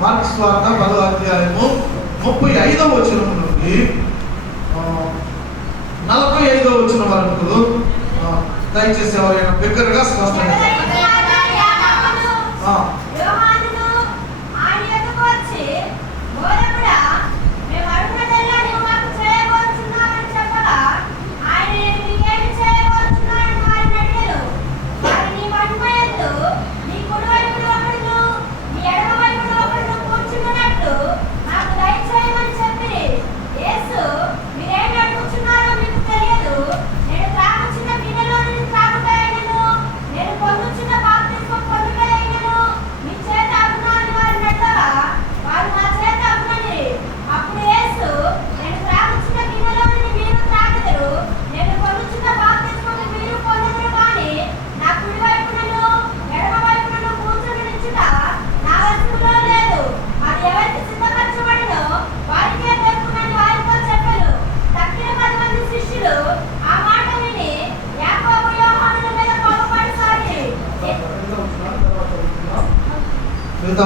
Mark సువార్త 10వ అధ్యాయము 35వ వచనం నుండి 45వ వచనం వరకు దయచేసి ఎవరైనా బిగ్గరగా స్పష్టంగా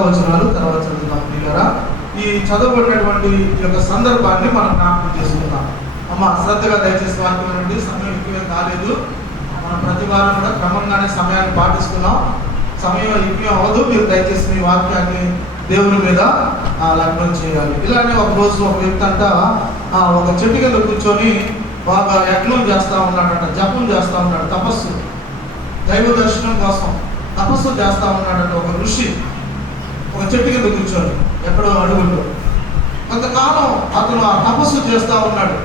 వచనాలు తర్వాత చదువుతాం. ప్రియులారా, ఈ చదవబడినటువంటి యొక్క సందర్భాన్ని మనం జ్ఞాపకం చేసుకుందాం. అమ్మ శ్రద్ధగా దయచేసి వాక్యం, సమయం ఎక్కువ కాలేదు. మనం ప్రతి వారం కూడా క్రమంగానే సమయాన్ని పాటిస్తున్నాం. సమయం ఎక్కువ అవ్వదు. మీరు దయచేసి మీ వాక్యాన్ని దేవుని మీద లగ్నం చేయాలి. ఇలానే ఒక రోజు ఒక వ్యక్తి అంట ఒక చెట్టు కింద కూర్చొని బాగా యజ్ఞం చేస్తూ ఉన్నాడంట, జపం చేస్తూ ఉన్నాడు, తపస్సు, దైవ దర్శనం కోసం తపస్సు చేస్తూ ఉన్నాడంట. ఒక ఋషి ఒక చెట్టు కింద కూర్చొని ఎక్కడో అడుగుల్లో కొంతకాలం అతను ఆ తపస్సు చేస్తూ ఉన్నాడు.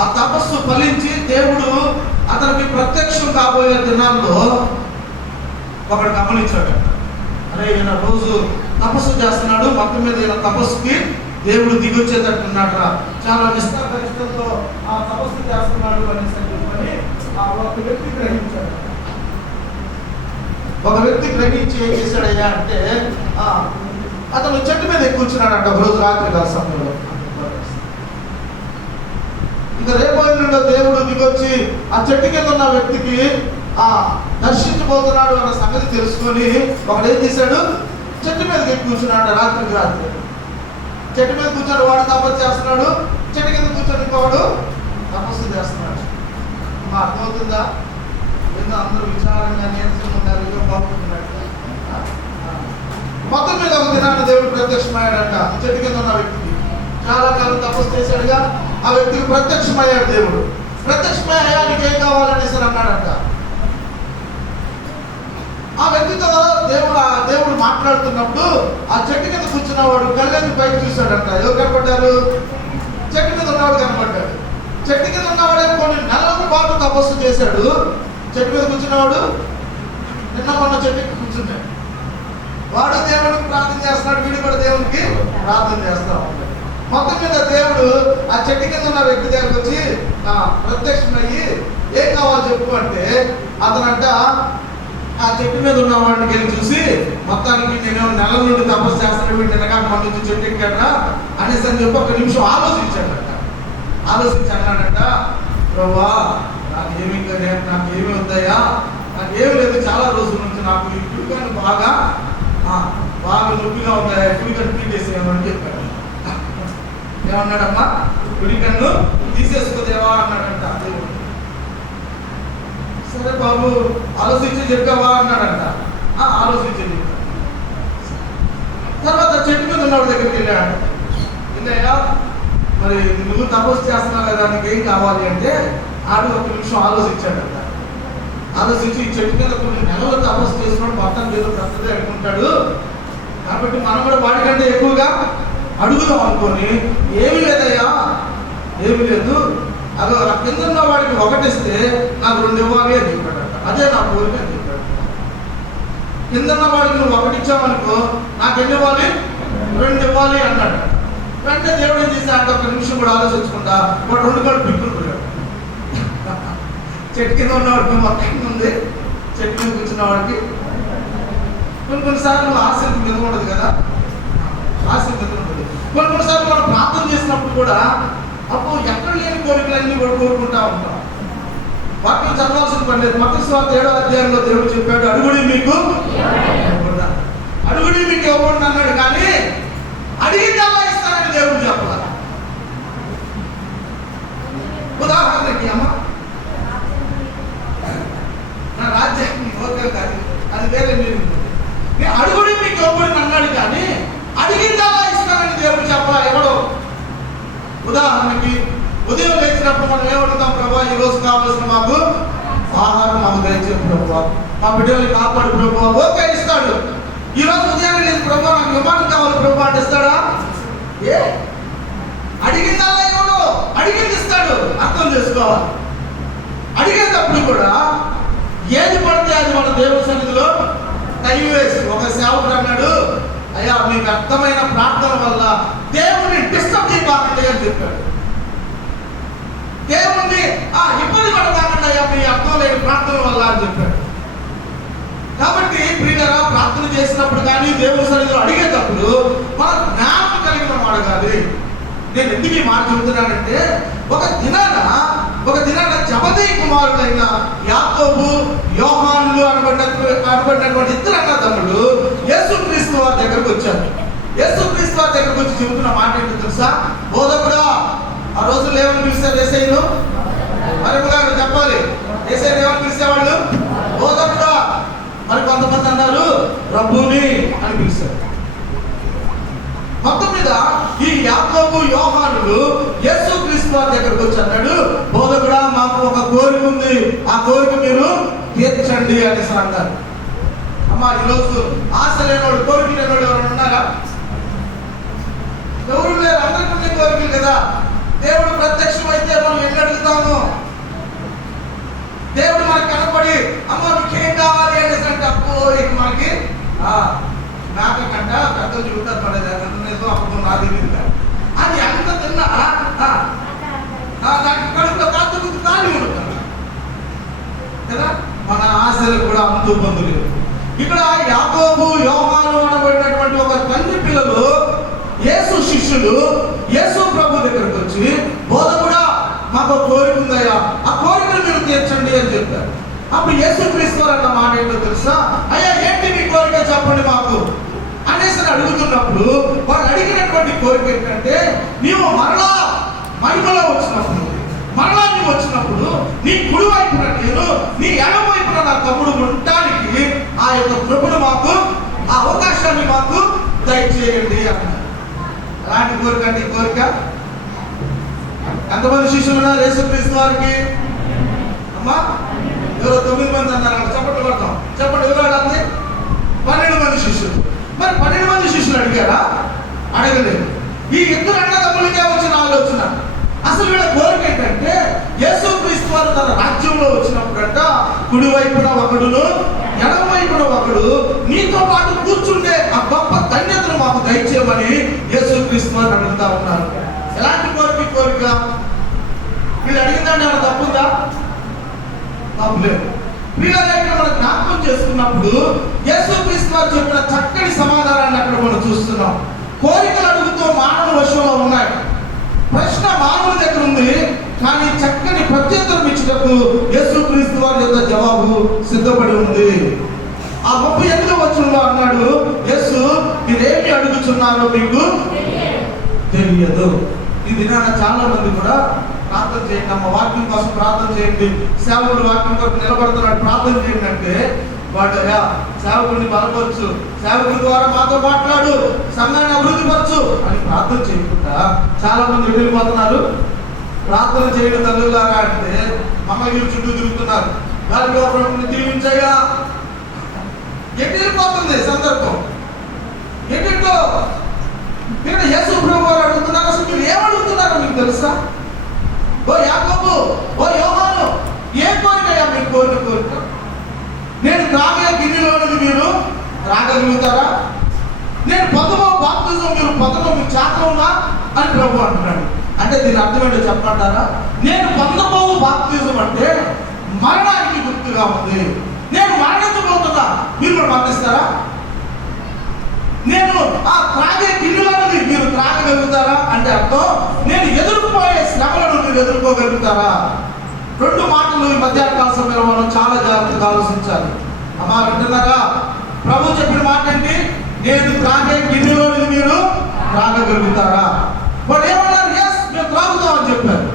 ఆ తపస్సు ఫలించి దేవుడు అతనికి ప్రత్యక్షం కాబోయే దినాల్లో ఒకడు గమనించాడు. అరే ఈయన రోజు తపస్సు చేస్తున్నాడు, మొత్తం మీద ఈయన తపస్సుకి దేవుడు దిగొచ్చేటట్టున్నాడు, చాలా నిష్ఠాగరిష్టంతో ఆ తపస్సు చేస్తున్నాడు అనేసి చెప్పని ఒక వ్యక్తి గ్రహించాడు. ఒక వ్యక్తి గ్రహించి ఏం చేశాడయ్యా అంటే అతను చెట్టు మీద కూర్చున్నాడంట ఒక రోజు రాత్రి కాల సమయంలో. ఇంకా రేపోయిన దేవుడు దిగొచ్చి ఆ చెట్టు కింద ఉన్న వ్యక్తికి దర్శించబోతున్నాడు అన్న సంగతి తెలుసుకొని ఒకడు ఏం చేశాడు, చెట్టు మీద కూర్చున్నాడు. రాత్రికి రాత్రి చెట్టు మీద కూర్చొని వాడు తపస్సు చేస్తున్నాడు, చెట్టు కింద కూర్చొని ఇంకోవాడు తపస్సు చేస్తున్నాడు. అర్థమవుతుందా? ఏదో అందరూ విచారంగా నేర్చుకున్నారు, ఏదో బాగుంటున్నాడు. మొత్తం మీద ఒక దినాన్ని దేవుడు ప్రత్యక్షమయ్యాడంట చెట్టు కింద ఉన్న వ్యక్తికి. చాలా కాలం తపస్సు చేశాడుగా, ఆ వ్యక్తికి ప్రత్యక్షమయ్యాడు దేవుడు. ప్రత్యక్షమయ్యా నీకు ఏం కావాలనేసి అన్నాడంట. ఆ వ్యక్తితో దేవుడు మాట్లాడుతున్నప్పుడు ఆ చెట్టు కింద కూర్చున్నవాడు కళ్ళెత్తి పైకి చూశాడంట. ఎవరు కనపడ్డారు? చెట్టు మీద ఉన్నవాడు కనపడ్డాడు. చెట్టు కింద ఉన్నవాడే కొన్ని నెలల పాటు తపస్సు చేశాడు. చెట్టు మీద కూర్చున్నవాడు నిన్న మొన్న చెట్టుకి కూర్చున్నాడు. వాడు దేవుడికి ప్రార్థన చేస్తున్నాడు, వీడు కూడా దేవునికి ప్రార్థన చేస్తా ఉంటాడు. మొత్తం మీద దేవుడు ఆ చెట్టు కింద ఉన్న వ్యక్తి దగ్గరికి వచ్చి ప్రత్యక్షమయ్యి ఏం కావాలో చెప్పు అంటే అతనంట ఆ చెట్టు మీద ఉన్న వాడిని వెళ్ళి చూసి మొత్తానికి నేను నెల నుండి తపస్సు చేస్తాను, వీడు నిన్నగా మన నుంచి చెట్టు ఎక్కాడా అనేసి అని చెప్పి ఒక నిమిషం ఆలోచించాడట. ఆలోచించి అన్నాడంట, ప్రభువా నాకేమీ వద్దయ్యా, నాకేమీ లేదు, చాలా రోజుల నుంచి నాకు ఈ కుడికన్ను బాగా నొప్పిగా ఉందా, కుడికన్ను పీకేసేయమని అని చెప్పాడు. ఏమన్నాడమ్మా? కుడికన్ను తీసేసుకోదేవా అన్నాడంట దేవుడు. సరే బాబు ఆలోచించి చెప్పావా అన్నాడంట. ఆలోచించి చెప్పాడు. తర్వాత చెట్టు మీద ఉన్నవాడి దగ్గరికి వెళ్ళాడు. ఏంటయ్యా మరి నువ్వు తపస్సు చేస్తున్నావు కదా, నీకు ఏం కావాలి అంటే ఆడు ఒక నిమిషం ఆలోచించాడంట. ఆలోచించి ఈ చెట్టు మీద కొన్ని నెలలు తపస్సు చేసినాడు, మొత్తం ఏదో ప్రస్తుతం అనుకుంటాడు కాబట్టి మనం కూడా వాడికంటే ఎక్కువగా అడుగుదాం అనుకొని ఏమీ లేదయ్యా, ఏమీ లేదు, అదో కింద ఉన్న వాడికి ఒకటిస్తే నాకు 2 ఇవ్వాలి అని చెప్పాడట. అదే నా కోరిక అని చెప్పాడు. కింద ఉన్న వాడికి నువ్వు 1 ఇచ్చావనుకో నాకు ఎన్ని ఇవ్వాలి? 2 ఇవ్వాలి అన్నాడు. వెంటనే దేవుడు ఏం చేసి అంటే ఒక నిమిషం కూడా ఆలోచించకుండా వాడు 2 కూడా పిక్కులు పోయాడు. చెట్టు కింద ఉన్నవాడికి మొత్తం ఉంది, చెట్టు మీద కూర్చున్న వాడికి కొన్నిసార్లు ఆశకు మీద ఉండదు కదా, ఆశ మీద ఉంటుంది. కొన్నిసార్లు మనం ప్రార్థన చేసినప్పుడు కూడా అప్పుడు ఎక్కడ లేని కోరికలన్నీ కూడా కోరుకుంటా ఉంటాం. వాక్యం చదవాల్సిన పని లేదు. మత్తయి సువార్త 7వ అధ్యాయంలో దేవుడు చెప్పాడు, అడుగుడి మీకు అడుగుడి మీకు ఇవ్వబడును అన్నాడు, కానీ అడిగిందల్లా ఇస్తానని దేవుడు చెప్పాలి. ఉదాహరణకి అమ్మ, నా రాజ్యాన్ని ఓకే కాదు, అది వేరే మీరు అడుగుడి మీకు ఇవ్వబడును అన్నాడు, కానీ అడిగిందల్లా ఇస్తానని దేవుడు చెప్పాలి. ఎవడో ఉదాహరణకి ఉదయం లేచినప్పుడు మనం ఏమడుగుతాం? ప్రభా ఈరోజు కావాల్సిన మాకు ఆహారం మాకు దయచేసి ప్రభా, మా బిడ్డల్ని కాపాడు ప్రభా. ఓకే ఇస్తాడు. ఈరోజు ఉదయాన్నే లేచి ప్రభా నాకు విమానం కావాలి ప్రభా అంటే ఇస్తాడా? ఏ అడిగిందల్లా ఎవడు అడిగింది ఇస్తాడు. అర్థం చేసుకోవాలి. అడిగేటప్పుడు కూడా ఏది పడితే అది మన దేవుని సన్నిధిలో టైం వేసి. ఒక సేవకుడు అన్నాడు, అయ్యా మీకు అర్థమైన ప్రార్థన వల్ల దేవుని డిస్టర్బ్ చేయబాకండి అని చెప్పాడు. దేవుణ్ణి ఇబ్బంది పడబాకండి అయ్యా మీ అర్థం లేని ప్రార్థన వల్ల అని చెప్పాడు. కాబట్టి ప్రియులారా, ప్రార్థన చేసినప్పుడు కానీ దేవుని సన్నిధిలో అడిగేటప్పుడు మన జ్ఞానం కలిగి మనం అడగాలి. నేను ఎందుకు ఈ మాట చెబుతున్నానంటే, ఒక దినాన జబదయి కుమారుడైన యాకోబు, యోహానులు అనబడినటువంటి ఇద్దరు అన్నదమ్ములు యేసుక్రీస్తు వారి దగ్గరకు వచ్చారు. యేసుక్రీస్తు వారి దగ్గరకు వచ్చి చెబుతున్న మాట ఏంటో తెలుసా? బోధకుడా. ఆ రోజుల్లో ఏమని పిలిచారు యేసయ్యను? మరి గారు చెప్పాలి. యేసయ్యను ఏమని పిలిచేవాళ్ళు? బోధకుడా. మరి కొంతమంది అన్నారు రబ్బూని అని పిలిచారు. మొత్తం మీద ఈ యాకోబు, యోహానులు యేసుక్రీస్తు వారి దగ్గరకు వచ్చి అన్నాడు, బోధకుడా మాకు ఒక కోరిక ఉంది, ఆ కోరిక మీరు తీర్చండి అనేసి అన్నారు. అమ్మా ఈరోజు ఆశ లేనివాడు, కోరిక లేనివాడు ఎవరైనా ఉన్నారా? ఎవరు లేరు. అందరికీ ఉండే కోరికలు కదా. దేవుడు ప్రత్యక్షమైతే మనం ఎన్ని అడుగుతాము? దేవుడు మనకు కనపడి అమ్మ మీకేం కావాలి అనేసి అంటే అప్పు ఇక మనకి నాకంట పెద్దలు చూడతారు పడేది అప్పుడు నా తెలియదు అది అంత తిన్నా దానికి కడుపులో కాదు ఖాళీ ఉంటుంది కదా. మన ఆశలు కూడా అంతు పొందలేదు. ఇక్కడ యాకోబు, యోహాను అనబడినటువంటి ఒక తండ్రి పిల్లలు యేసు శిష్యులు యేసు ప్రభు దగ్గరకు వచ్చి, బోధకుడా మాకు కోరిక ఉందయ్యా, ఆ కోరికను మీరు తీర్చండి అని చెప్పారు. అప్పుడు యేసుక్రీస్తు అన్న మాట ఏంటో తెలుసా? అయ్యా ఏంటి మీ కోరిక చెప్పండి మాకు అనేసి అడుగుతున్నప్పుడు వాళ్ళు అడిగినటువంటి కోరిక ఏంటంటే, నీవు మరలా మహిమలో వచ్చినప్పుడు, మరలా నీవు వచ్చినప్పుడు నీ కుడి వైపున నేను, నీ ఎడమ వైపున నా తమ్ముడు ఉండటానికి ఆ యొక్క కృపను మాకు, ఆ అవకాశాన్ని మాకు దయచేయండి అన్నారు. అలాంటి కోరిక అంటే ఈ కోరిక. ఎంతమంది శిష్యులు ఉన్నారు యేసుక్రీస్తు వారికి? అమ్మా ఎవరో 9 మంది అన్నారు. చెప్పండి కొడతాం. చెప్పండి ఎవరు అడిగింది? 12 మంది శిష్యులు. మరి 12 మంది శిష్యులు అడిగారా? అడగలేదు. ఈ ఇద్దరు అన్నదమ్ములకే వచ్చిన ఆలోచన. అసలు వీళ్ళ కోరిక ఏంటంటే, యేసుక్రీస్తు వారు తన రాజ్యంలో వచ్చినప్పుడంట కుడి వైపున ఒకడును, ఎడమ వైపున ఒకడు నీతో పాటు కూర్చుంటే ఆ గొప్ప ధన్యతను మాకు దయచేయమని యేసుక్రీస్తు వారు అడుగుతా ఉన్నారు. ఎలాంటి కోరిక? వీళ్ళు అడిగిందంటే ఏమైనా తప్పుందా? తప్పులేదు. వీళ్ళని మనం జ్ఞాపకం చేసుకున్నప్పుడు యేసుక్రీస్తు వారు చెప్పిన చక్కని సమాధానాన్ని అక్కడ మనం చూస్తున్నాం. కోరికలు అడుగుతూ మానవ వశంలో ఉన్నాయి. ప్రశ్న మానవుల దగ్గర ఉంది, కానీ చక్కని ప్రత్యుత్తరం ఇచ్చేటప్పుడు యేసుక్రీస్తు వారి యొక్క జవాబు సిద్ధపడి ఉంది. ఆ 38వ వచనంలో అన్నాడు యేసు, మీరేమి అడుగుతున్నారో మీకు తెలియదు. ఈ దినాన చాలా మంది కూడా ప్రార్థన చేయండి, అమ్మ వాక్యం కోసం ప్రార్థన చేయండి, సేవకుడు వాక్యం కోసం నిలబడుతున్నాడు ప్రార్థన చేయండి అంటే వాడు సేవకుడిని బలపరచు, సేవకుడి ద్వారా మాతో మాట్లాడు, సంఘాన్ని అభివృద్ధిపరచు అని ప్రార్థన చేయకుండా చాలా మంది వెళ్ళిపోతున్నారు. ప్రార్థన చేయడం తల్లులారా అంటే మమ్మల్ని చుట్టూ తిరుగుతున్నారు. వారికి దీవించగా ఎటు వెళ్ళిపోతుంది సందర్భం. ఎటుతో ఇక్కడ యేసు ప్రభు వారు అడుగుతున్నారు. అసలు మీరు ఏమడుగుతున్నారో మీకు తెలుసా? ఓ యాకోబు, ఓ యోహాను, ఏ కోరికయ్యా మీరు కోరిక? నేను త్రాగే గిన్నెలోనిది మీరు త్రాగలుగుతారా? నేను పొందబో బాప్తిజం మీరు పొందడం మీకు చేత ఉందా అని ప్రభు అంటున్నాడు. అంటే దీని అర్థం ఏంటో చెప్పంటారా? నేను పొందబో బాప్తిజం అంటే మరణానికి గుర్తుగా ఉంది. నేను మరణించబోతున్నా, మీరు కూడా మరణిస్తారా? నేను ఆ త్రాగే గిన్నెలన్నది మీరు త్రాగగలుగుతారా అంటే అర్థం నేను ఎదుర్కోయే శ్రమలను మీరు ఎదుర్కోగలుగుతారా? 2 మాటలు ఈ మధ్యాహ్న కాల సమయంలో మనం చాలా జాగ్రత్తగా ఆలోచించాలి. అమ్మా వింటున్నారా? ప్రభు చెప్పిన మాట ఏంటి? నేను త్రాగే గిన్నెలోని మీరు త్రాగగలుగుతారా? వాళ్ళు ఏమన్నారు? ఎస్, మేము త్రాగుతామని చెప్పారు.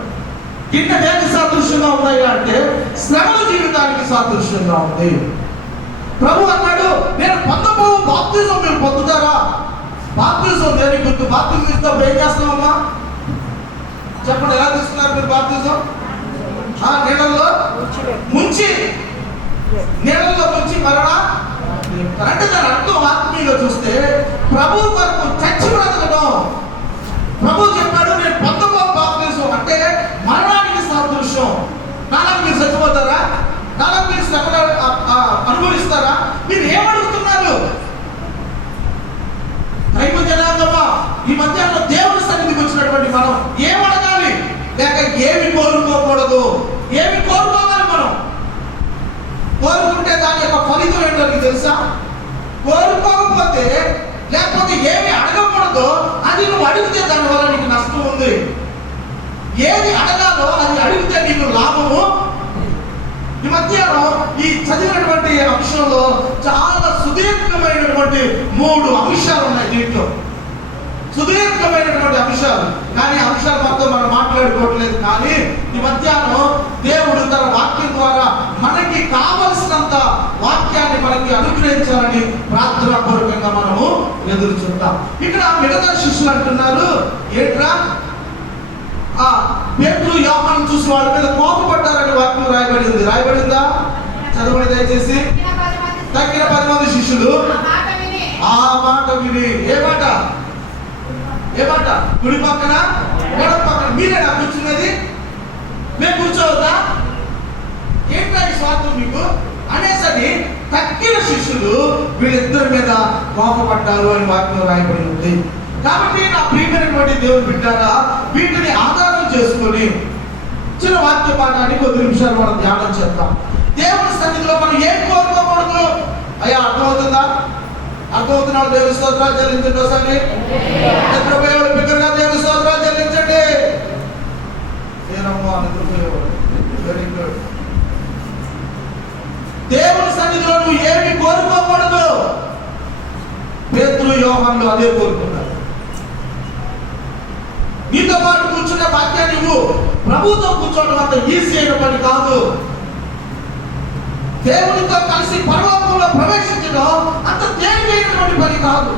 గిన్నె దేనికి సాదృశ్యంగా ఉన్నాయి అంటే శ్రమల జీవితానికి సాదృశ్యంగా ఉంది. ప్రభు అన్నాడు, నేను పొందబో బాప్తిజం మీరు పొందుతారా? బాప్తిజం దేనికి గుర్తు? బాప్తిజం ఇస్తాం ఏం చేస్తామమ్మా చెప్పండి. ఎలా తీసుకున్నారు మీరు బాప్తిజం? నీళ్ళల్లో ముంచి, నీళ్ళల్లో ముంచి మరణ అంటే దాని అర్థం ఆత్మీయంగా చూస్తే ప్రభు కొరకు చచ్చి బ్రతకడం. ప్రభు చెప్పాడు, నేను పొందబో బాప్తిజం అంటే మరణానికి సాదృశ్యం. నాలుగు మీరు చచ్చిపోతారా? నాలుగు మీరు శ్రమ అనుభవిస్తారా? మీరు ఏమడుగుతున్నారు? దైవ జనాంగమా, ఈ మధ్యాహ్నం దేవుని సన్నిధికి వచ్చినటువంటి మనం ఏమడగాలి? లేక ఏమి కోరుకోకూడదు? ఏమి కోరుకోవాలి? మనం కోరుకుంటే దాని యొక్క ఫలితం ఏంటో తెలుసా? కోరుకోకపోతే లేకపోతే ఏమి అడగకూడదు, అది నువ్వు అడిగితే దానివల్ల నీకు నష్టం ఉంది. ఏది అడగాలో అది అడిగితే నీకు లాభము. ఈ మధ్యాహ్నం ఈ చదివినటువంటి అంశంలో చాలా సుదీర్ఘమైనటువంటి 3 అంశాలు ఉన్నాయి. దీంట్లో సుదీర్ఘమైనటువంటి అంశాలు, కానీ అంశాలు మొత్తం మనం మాట్లాడుకోవట్లేదు. కానీ ఈ మధ్యాహ్నం దేవుడు తన వాక్యం ద్వారా మనకి కావలసినంత వాక్యాన్ని మనకి అనుగ్రహించాలని ప్రార్థనా పూర్వకంగా మనము ఎదురు చూద్దాం. ఇక్కడ మిగతా శిష్యులు అంటున్నారు, ఏంట్రా పేతురు యోహాను చూసి వాళ్ళ మీద కోపపడ్డారని వాక్యం రాయబడింది. రాయబడిందా? చదవండి దయచేసి. తక్కిన 10 మంది శిష్యులు ఆ మాట విని, ఏ మాట? కుడి పక్కన ఎడమ పక్కన మీరేనా కూర్చున్నది? మేము కూర్చోవద్దా? ఏంటా ఈ స్వార్థం మీకు అనేసరి తక్కిన శిష్యులు వీళ్ళిద్దరి మీద కోపపడ్డారు అని వాక్యం రాయబడి ఉంది. కాబట్టి నా ప్రియమైనటువంటి దేవుని బిడ్డారా, వీటిని ఆధారం చేసుకొని చిన్న వాక్య పాఠాన్ని కొద్ది నిమిషాలు మనం ధ్యానం చేద్దాం. దేవుని సన్నిధిలో మనం ఏం కోరుకోకూడదు? అయ్యా అర్థమవుతుందా? అర్థమవుతున్నాడు? దేవుని స్తోత్రాలు చెల్లించండి. ఒకసారి నిద్రపోయేవాడు బిగ్గరగా దేవుని స్తోత్రాలు చెల్లించండి. నిద్రపోయేవాడు వెరీ గుడ్. దేవుని సన్నిధిలో నువ్వు ఏమి కోరుకోకూడదు? పేతురు యోహానులు అదే కోరుకున్నారు. నీతో పాటు కూర్చునే వాక్యాన్ని నువ్వు ప్రభుతో కూర్చోవడం అంత ఈజీ అయిన పని కాదు. దేవునితో కలిసి పరలోకంలో ప్రవేశించడం అంత తేలికైనటువంటి పని కాదు.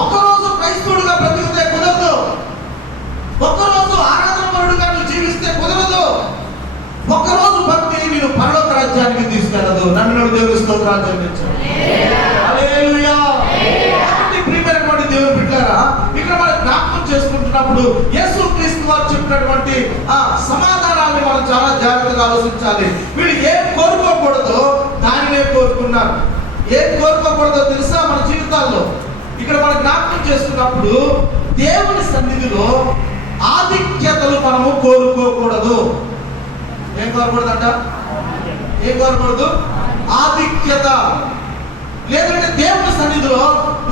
ఒక్కరోజు క్రైస్తవుడుగా బ్రతికితే కుదరదు. ఒక్కరోజు ఆరాధనపరుడుగా నువ్వు జీవిస్తే కుదరదు. ఒక్కరోజు భక్తి నేను పరలోక రాజ్యానికి తీసుకెళ్ళదు. నన్ను దేవుని స్తోత్రాలు చెల్లించాను. హల్లెలూయా. ప్రియమైనటువంటి దేవుని బిడ్డలారా, ఇక్కడ మనం జ్ఞాపకం చేసుకుంటున్నప్పుడు యేసు క్రీస్తు వారు చెప్పినటువంటి ఆ సమాధానాన్ని మనం చాలా జాగ్రత్తగా ఆలోచించాలి. వీళ్ళు ఏం కోరుకోకూడదో దానినే కోరుకున్నారు. ఏం కోరుకోకూడదో తెలుసా? మన జీవితాల్లో ఇక్కడ మనం జ్ఞాపకం చేసుకున్నప్పుడు దేవుని సన్నిధిలో ఆధిక్యతలు మనము కోరుకోకూడదు. ఏం కోరకూడదంట? ఏం కోరకూడదు? ఆధిక్యత. లేదంటే దేవుని సన్నిధిలో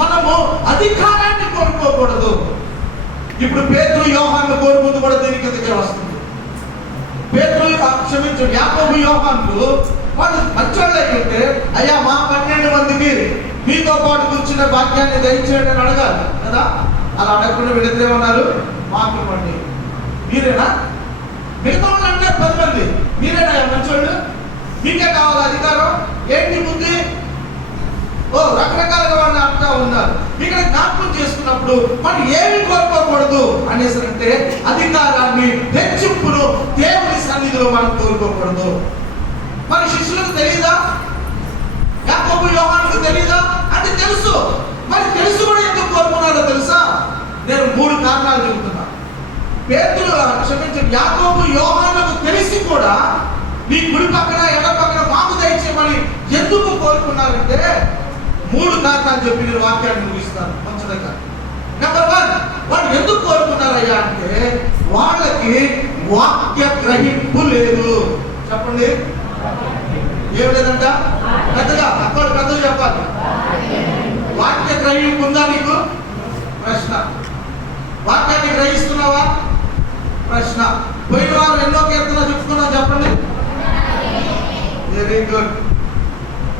మనము అధికారాన్ని కోరుకోకూడదు. ఇప్పుడు పేతురు యోహాను కోరుకుంటూ కూడా దీనికి దగ్గర వస్తుంది. పేతురు క్షమించండి, యాకోబు యోహాను వాళ్ళు మంచోళ్ళే ఉంటే, అయ్యా మా 12 మందికి మీతో పాటు కూర్చున్న వాక్యాన్ని దయచేయండి అని అడగాలి కదా. అలా అడగకుండా వీళ్ళిద్దరు ఏమన్నారు? మాకు ఇవ్వండి. మీరేనా? మిగతా వాళ్ళు అంటే 10 మంది. మీరేనా మంచోళ్ళు? మీకే కావాలి అధికారం? ఏంటి బుద్ధి? రకరకాలుగా వాళ్ళు అంటా ఉన్నారు. ఇక్కడ జ్ఞాపకం చేసుకున్నప్పుడు మనం ఏమి కోరుకోకూడదు అనేసి అంటే అధికారాన్ని, హెచ్చింపును దేవుని సన్నిధిలో మనం కోరుకోకూడదు. మన శిష్యులకు తెలియదా? యాకోబు యోహానుకు తెలియదా? అంటే తెలుసు. మరి తెలుసు కూడా ఎందుకు కోరుకున్నారో తెలుసా? నేను 3 కారణాలు చెబుతున్నా. పేతురు క్షమించండి, యాకోబు యోహానుకు తెలిసి కూడా నీ కుడి పక్కన ఎడ పక్కన మాకు దయచేయమని ఎందుకు కోరుకున్నారంటే 3 కారణాలు చెప్పి నేను వాక్యాన్ని ముగిస్తాను మంచిదంగా. నెంబర్ 1, వాళ్ళు ఎందుకు కోరుకున్నారయ్యా అంటే వాళ్ళకి వాక్య గ్రహింపు లేదు. చెప్పండి, ఏం లేదంట? పెద్దగా పెద్దలు చెప్పాలి. వాక్య గ్రహింపు ఉందా నీకు? ప్రశ్న. వాక్యాన్ని గ్రహిస్తున్నావా? ప్రశ్న. పోయిన వారు ఎన్నో కీర్తన చెప్పుకున్నాం, చెప్పండి. Very good.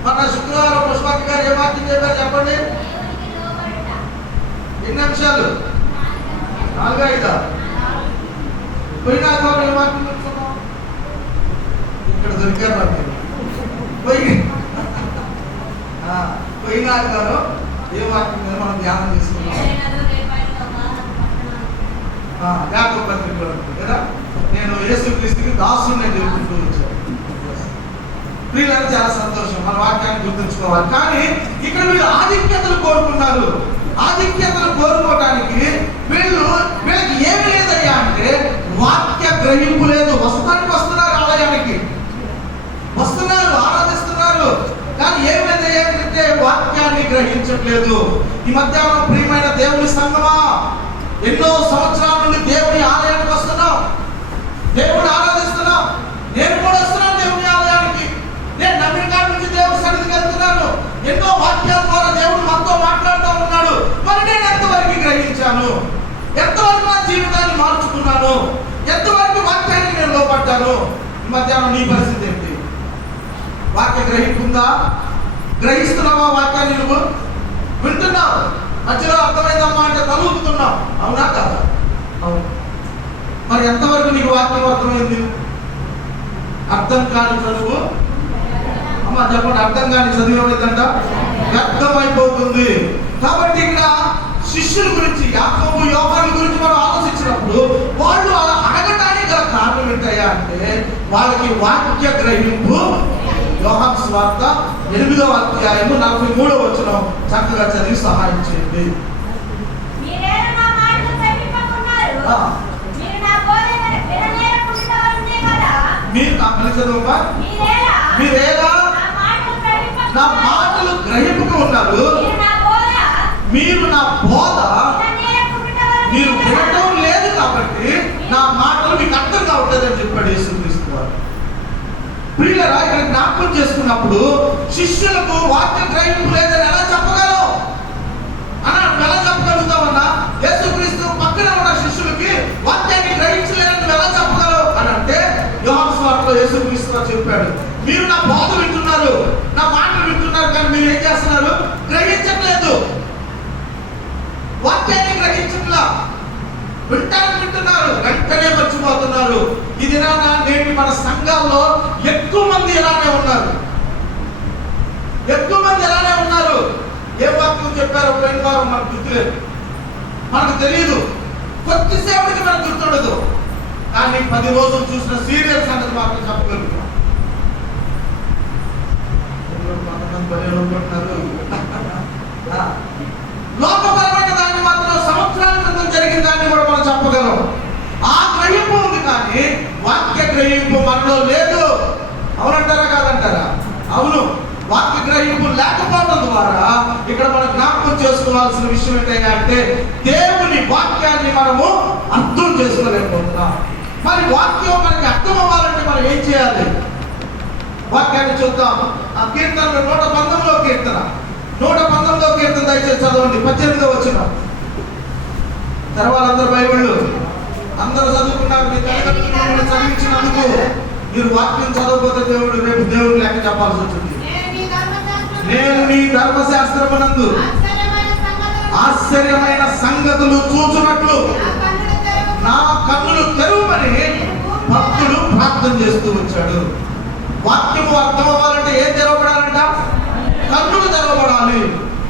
మన శుక్రవారం పుష్పకి గారు ఏ వాక్యం చెప్పారు చెప్పండి? ఎన్ని అంశాలు? 4, 5. పోయిన ఆదివారం ఏ వాక్యం తెలుసుకున్నాం? ఇక్కడ దొరికారు నాకు. పోయిన ఆదివారం ఏ వాక్యం మీద మనం ధ్యానం చేసుకున్నాం? యాకోబు పత్రికలో కదా, నేను యేసుక్రీస్తుకి దాసుని నేను చెప్పుకుంటూ వచ్చాను. ప్రియులను చాలా సంతోషం, మన వాక్యాన్ని గుర్తుంచుకోవాలి. కానీ ఇక్కడ వీళ్ళు ఆధిక్యతలు కోరుకున్నారు. ఆధిక్యతలు కోరుకోవడానికి వీళ్ళకి ఏమి లేదయ్యా అంటే వాక్య గ్రహింపు లేదు. వస్తున్నారు, ఆలయానికి వస్తున్నారు, ఆరాధిస్తున్నారు, కానీ ఏమి లేదయ్యా అంటే వాక్యాన్ని గ్రహించట్లేదు. ఈ మధ్యాహ్నం ప్రియమైన దేవుని సంగమా, ఎన్నో సంవత్సరాల నుండి దేవుని ఆలయానికి వస్తున్నాం, దేవుని ఆరాధిస్తున్నాం. నేను కూడా వస్తున్నాను దేవుని ఆలయానికి. నేను నమ్మిన కాడి నుంచి దేవుని సన్నిధికి వెళ్తున్నాను. ఎన్నో వాక్యాల ద్వారా దేవుడు మనతో మాట్లాడుతూ ఉన్నాడు. మరి నేను ఎంతవరకు గ్రహించాను? ఎంతవరకు నా జీవితాన్ని మార్చుకున్నాను? ఎంతవరకు వాక్యానికి నేను లోపడ్డాను? ఈ మధ్యాహ్నం నీ పరిస్థితి ఏంటి? వాక్య గ్రహింపుందా? గ్రహిస్తున్నావా? వాక్యాన్ని నువ్వు వింటున్నావు, మధ్యలో అర్థమైందమ్మా అంటే తలుపుతున్నావు, అవునా కదా? అవును. మరి ఎంతవరకు నీకు వాక్యం అర్థమైంది? అర్థం కాని చదువు అమ్మ చెప్పండి, అర్థం కాని చదువు ఏమైందంట? వ్యర్థమైపోతుంది. కాబట్టి ఇక్కడ శిష్యుల గురించి, యాకోబు యోహాను గురించి మనం ఆలోచించినప్పుడు వాళ్ళు అలా అడగటానికి గల కారణం ఏంటయ్యా అంటే వాళ్ళకి వాక్య గ్రహింపు. యోహాను సువార్త 8వ అధ్యాయము 43వ వచనం చక్కగా చదివి సహాయం చేయండి. మీరు నా పని చదువుగా మీరేలా నా మాటలు గ్రహింపుగా ఉన్నారు. మీరు నా బోధ మీరు వినటం లేదు కాబట్టి నా మాటలు మీకు అర్థం కావట్లేదని చెప్పాడు యేసుక్రీస్తు వారు. ప్రియులారా, ఇక్కడ జ్ఞాపకం చేసుకున్నప్పుడు శిష్యులకు వాక్య గ్రహింపు లేదని ఎలా చెప్పగలవు అన్నాడు. ఎలా చెప్పగలుగుతామన్నా? యేసుక్రీస్తు పక్కన ఉన్న శిష్యులకి వాక్యాన్ని గ్రహించలేదని ఎలా చెప్పగలవు అని అంటే యోహాను సువార్తలో యేసుక్రీస్తు వారు చెప్పాడు, మీరు నా బోధ వింటున్నారు, నా మాటలు వింటున్నారు, కానీ మీరు ఏం చేస్తున్నారు? గ్రహించట్లేదు. వాక్యాన్ని గ్రహించట్లా. వింటున్నారు, వెంటనే మర్చిపోతున్నారు. ఇది నేటి మన సంఘాల్లో ఎక్కువ మంది ఇలానే ఉన్నారు. ఏ వాక్యం చెప్పారో పోయిన వారం మనకు గుర్తులేదు, మనకు తెలియదు, కొద్దిసేపటికి మనకు గుర్తుండదు. కానీ 10 రోజులు చూసిన సీరియల్ సంగతి మాత్రం చెప్పగలుగుతాం. లోకపరమైన దాన్ని మాత్రం సంవత్సరాల క్రితం జరిగిన దాన్ని కూడా మనం చెప్పగలం. ఆ గ్రహింపు ఉంది, కానీ వాక్య గ్రహింపు మనలో లేదు. అవునంటారా కాదంటారా? అవును. వాక్య గ్రహింపు లేకపోవడం ద్వారా ఇక్కడ మనం జ్ఞాపకం చేసుకోవాల్సిన విషయం ఏంటంటే దేవుని వాక్యాన్ని మనము అర్థం చేసుకోలేకపోతున్నాం. మరి వాక్యం మనకి అర్థం అవ్వాలంటే మనం ఏం చేయాలి? వాక్యాన్ని చూద్దాం. ఆ కీర్తనలో 119వ కీర్తన, 119వ కీర్తన దయచేసి చదవండి. 18వ వచనం. తర్వాత అందరూ బైబిళ్ళు అందరూ చదువుకున్నారు. మీ తల్లిదండ్రులు చదివించినందుకు మీరు వాక్యం చదవకపోతే రేపు దేవుడు లెక్క చెప్పాల్సి వచ్చింది. నేను నీ ధర్మశాస్త్రమునందు ఆశ్చర్యమైన సంగతులు చూచున్నట్లు నా కన్నులు తెరవమని భక్తుడు ప్రార్థన చేస్తూ వచ్చాడు. వాక్యము అర్థం అవ్వాలంటే ఏం తెరవబడాలంట? కన్నులు తెరవబడాలి.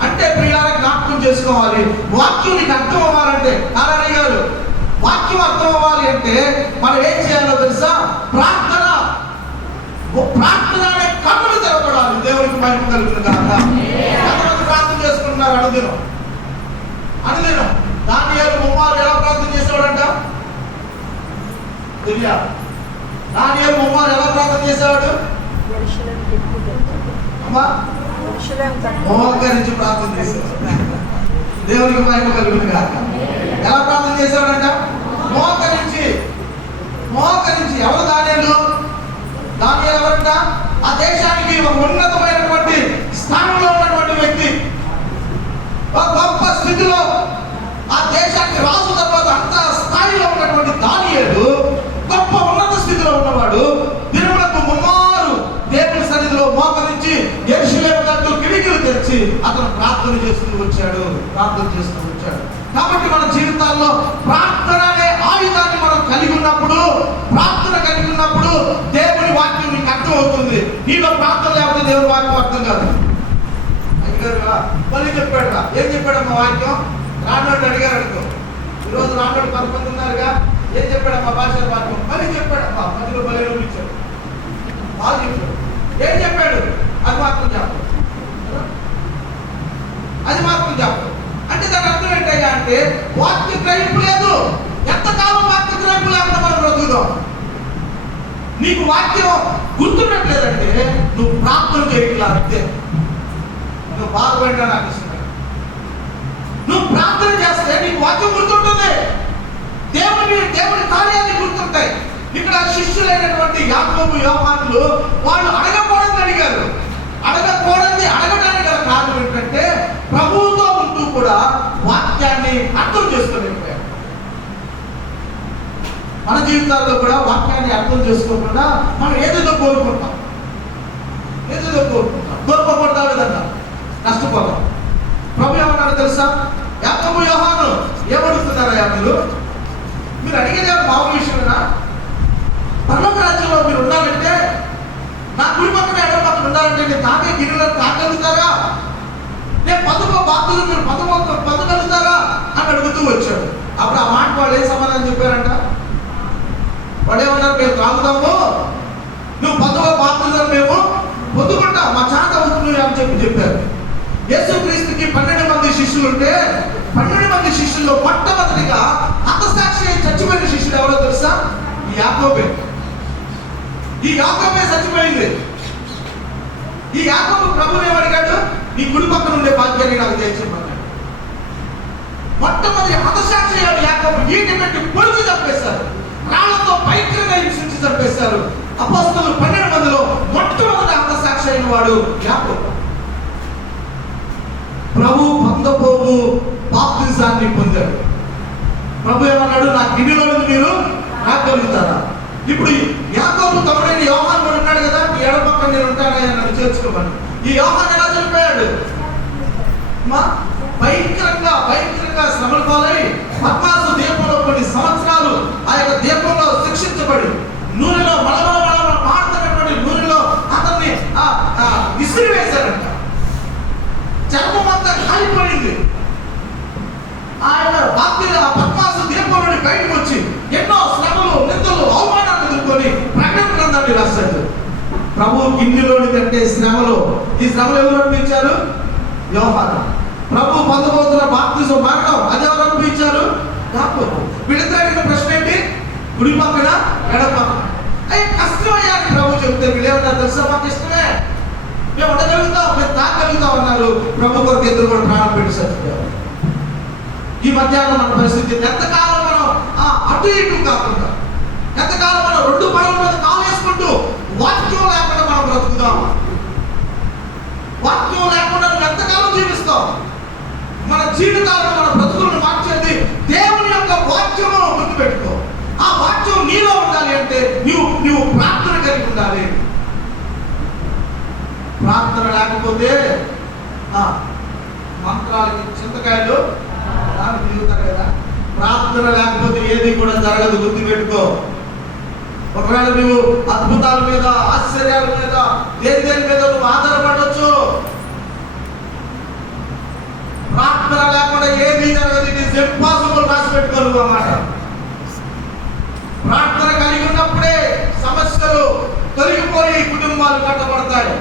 అంటే ప్రియులారా జ్ఞాపకం చేసుకోవాలి, వాక్యం నీకు అర్థం అవ్వాలంటే నారాయణ గారు వాక్యం అర్థం అవ్వాలి అంటే మనం ఏం చేయాలో తెలుసా? ప్రార్థన అనే కన్నులు తెరవబడాలి. దేవునికి మహిమ కలుగును గాక. ఎంతమంది ప్రార్థన చేసుకుంటున్నారు? అనుదినం దానియేలు ముమ్మారు ఎలా ప్రార్థన చేసేవాడంట? దానియేలు ముమ్మారు ఎలా ప్రార్థన చేసేవాడు? అమ్మా మోకరించి ప్రార్థన చేసేవాడు. దేవునికి మహిమ కలుగును గాక. ఎలా ప్రార్థన చేసేవాడంట? మోకరించి. ఎవరు దానియేలు ఎవరంట? ఆ దేశానికి ఒక ఉన్నతమైనటువంటి స్థానంలో ఉన్నటువంటి వ్యక్తి, ఒక గొప్ప స్థితిలో ఆ దేశానికి రాజు తర్వాత అంత స్థాయిలో ఉన్నటువంటి దానియేలు గొప్ప ఉన్నత స్థితిలో ఉన్నవాడు. దినములకు ముమ్మారు దేవుని సన్నిధిలో మోకరించి యెరూషలేము తట్టు కిటికీలు తెరిచి అతను ప్రార్థన చేస్తూ వచ్చాడు. కాబట్టి మన జీవితాల్లో ప్రార్థన అనే ఆయుధాన్ని మనం కలిగి ఉన్నప్పుడు, ప్రార్థన కలిగి ఉన్నప్పుడు దేవుని వాక్యం నీకు అర్థం అవుతుంది. నీలో ప్రార్థన లేకపోతే దేవుని వాక్యం అర్థం కాదు. అడిగారుగా మళ్ళీ చెప్పాడు. ఏం చెప్పాడమ్మా వాక్యం? రానోడు అడిగారు అనుకో. ఈరోజు రానోడు 10 మంది ఉన్నారుగా. ఏం చెప్పాడమ్మా భాషల వాక్యం? మళ్ళీ చెప్పాడమ్మా. మధ్యలో బలి ఇచ్చాడు, బాగా చెప్పాడు. ఏం చెప్పాడు? అది మాత్రం చెప్పాడు, అది మాత్రం చెప్పాడు. అంటే దాని అర్థం ఏంటయ్యా అంటే వాక్య గ్రహింపు లేదు. ఎంతకాలం వాక్య గ్రహింపు లేకుండా మనం బ్రతుకుదాం? నీకు వాక్యం గుర్తుండట్లేదంటే నువ్వు ప్రార్థన చేయట్లా, అంతే. నువ్వు బాధపడినా నాకు ఇష్టం. నువ్వు ప్రార్థన చేస్తే నీకు వాక్యం గుర్తుంటుంది, దేవుని కార్యాలు గుర్తుంటాయి. ఇక్కడ శిష్యులైనటువంటి యాకోబు, యోహానులు వాళ్ళు అడగకూడదని అడిగారు. అడగకూడదని అడగడానికి గల కారణం ఏంటంటే ప్రభువుతో ఉంటూ కూడా వాక్యాన్ని అర్థం చేసుకోలేకపోయారు. మన జీవితాల్లో కూడా వాక్యాన్ని అర్థం చేసుకోకుండా మనం ఏదేదో కోరుకుంటాం, కోరుకోకుండా విధంగా నష్టపోతాం. ప్రభు ఏమన్నాడు తెలుసా? యాకోబు, యోహాను ఏమడుగుతున్నారా? మీరు అడిగేది మామూలు విషయమేనా? పరలోక రాజ్యంలో మీరు ఉండాలంటే, నా కుడి పక్కన ఎడమ పక్కన ఉండాలంటే నేను తాగే గిన్నెలను తాగలుగుతారా? నేను బాధ్యతలు మీరు పొందగలుగుతారా అని అడుగుతూ వచ్చాడు. అప్పుడు ఆ మాట వాళ్ళు ఏ సమాధానం చెప్పారంట? వాళ్ళు ఏమన్నారు? మేము తాగుతాము, నువ్వు బాధ్యతలు మేము పొందుకుంటాం, మా చేత అవుతుంది అని చెప్పారు. యేసుక్రీస్తుకి 12 మంది శిష్యులు ఉంటే 12 మంది శిష్యుల్లో మొట్టమొదటిగా హతసాక్షి చచ్చిపోయిన శిష్యుడు ఎవరో తెలుసా? ఈ యాకోబే చచ్చిపోయింది. ఈ యాకోబు ప్రభువుని ఏమడిగాడు? నీ కుడి పక్కన ఉండే భాగ్యాన్ని నాకు తెచ్చిమన్నాడు. మొట్టమొదటి హతసాక్షి యాకోబు. ఏంటంటే పొడిచి చంపేశారు, రాళ్లతో భయంకరంగా హింసించి చంపేశారు. అపోస్తలులు 12 మందిలో మొట్టమొదటి హతసాక్షి అయిన వాడు యాకోబు. ప్రభు పొందబోవు బాప్తిజాన్ని పొందాడు. ప్రభు ఏమన్నాడు? నా గిన్నెలో మీరు రాగలుగుతారా? ఇప్పుడు యాకోబు తమ్ముడైన యోహాను కూడా ఉన్నాడు కదా, ఈ ఎడమ పక్కన నేను ఉంటానని నన్ను చేర్చుకోమని. ఈ యోహాను ఎలా చనిపోయాడు? భయంకరంగా శ్రమల పాలై పద్మాసు దీపంలో కొన్ని సంవత్సరాలు ఆ యొక్క దీపంలో శిక్షించబడి నూనెలో మాడుతున్నటువంటి నూనెలో అతన్ని విసిరి వేశారంట. చర్మం అంతా కాలిపోయింది. ఆయన పద్మాసు దీపం నుండి బయటకు వచ్చి ఎన్నో శ్రమలు, నిందలు, అవమానాలు ఎదుర్కొని ప్రకటన గ్రంథాన్ని రాశాడు. ప్రభు గిన్నెలోని కంటే శ్రమలు, ఈ శ్రమలు ఎవరు అనిపించారు? యోహాను. ప్రభు పొందబోతున్న బాప్తిజం మరణం అది ఎవరు అనిపించారు? యాకోబు. వీళ్ళిద్దరు అడిగిన ప్రశ్న ఏంటి? కుడి పక్కన ఎడమ పక్కన. అయ్యి కష్టం అయ్యాక ప్రభు చెప్తే వీళ్ళు ఏమన్నారు తెలుసా? మాకు ఇష్టమే, మేము ఉండగలుగుతాం, మేము తాగలుగుతాం అన్నారు. ప్రభు కొరకు ఇద్దరు కూడా ప్రాణం పెట్టి చచ్చిపోయారు. ఈ మధ్యాహ్నం మన పరిస్థితి ఎంతకాలం మనం అటు ఇటు కాకుండా, ఎంతకాలం మనం 2 పనుల మీద కాలు వేసుకుంటూ వాక్యం లేకుండా మనం బ్రతుకుదాం? వాక్యం లేకుండా నువ్వు ఎంతకాలం జీవిస్తావు? మన జీవితాలను, మన బ్రతుకులను మార్చేది దేవుని యొక్క వాక్యము. గుర్తుపెట్టుకో, ఆ వాక్యం నీలో ఉండాలి అంటే నువ్వు ప్రార్థన కలిగి ఉండాలి. ప్రార్థన లేకపోతే మంత్రాలకి చింతకాయలు తిరుగుతారు కదా. ప్రార్థన లేకపోతే ఏది కూడా జరగదు, గుర్తుపెట్టుకో. ఒకవేళ నువ్వు అద్భుతాల మీద, ఆశ్చర్యాల మీద, దేని మీద నువ్వు ఆధారపడవచ్చు. ప్రార్థన లేకుండా ఏది జరగదు. It is impossible. రాసి పెట్టుకోను అన్నమాట. ప్రార్థన కలిగి ఉన్నప్పుడే సమస్యలు తొలగిపోయి కుటుంబాలు కట్టబడతాయి.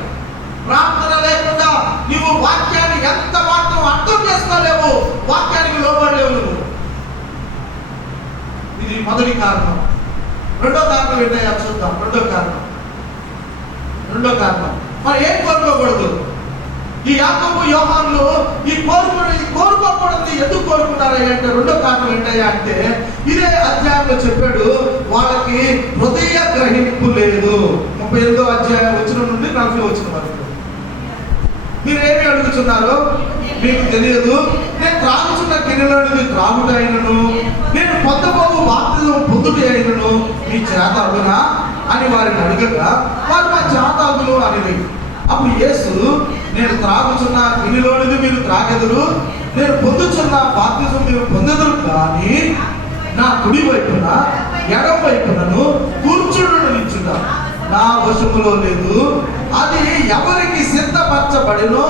ప్రార్థన లేకుండా నువ్వు వాక్యాన్ని ఎంత మాత్రం అర్థం చేసుకోలేవు, వాక్యానికి లోబడలేవు నువ్వు. ఇది మొదటి కారణం. రెండో కారణం ఏంటో చూద్దాం. రెండో కారణం మరి ఏం కోరుకోకూడదు? ఈ యాకోబు, యోహానులు ఈ కోరుకోకూడదు ఎందుకు కోరుకున్నారా అంటే రెండో కారణం ఏంటయ్యా అంటే ఇదే అధ్యాయంలో చెప్పాడు. వాళ్ళకి హృదయ గ్రహింపు లేదు. 38వ అధ్యాయం వచ్చిన నుండి 40 వచ్చిన వరకు మీరేమి అడుగుతున్నారు? మీకు తెలియదు. నేను త్రాగుచున్న గిన్నెలోనిది త్రాగుట అయినను, నేను పొందబోవు బాప్తిజం పొందుట అయినను మీ చేత అగునా అని వారిని అడగగా వారు మా చేత అగును అని. అప్పుడు యేసు నేను త్రాగుచున్న గిన్నెలోనిది మీరు త్రాగెదరు, నేను పొందుచున్న బాప్తిజం మీరు పొందెదరు, కానీ నా కుడి వైపున ఎడమ వైపునను కూర్చుండునిచ్చుట నా వశములో లేదు. అది ఎవరికి సిద్ధపరచబడినో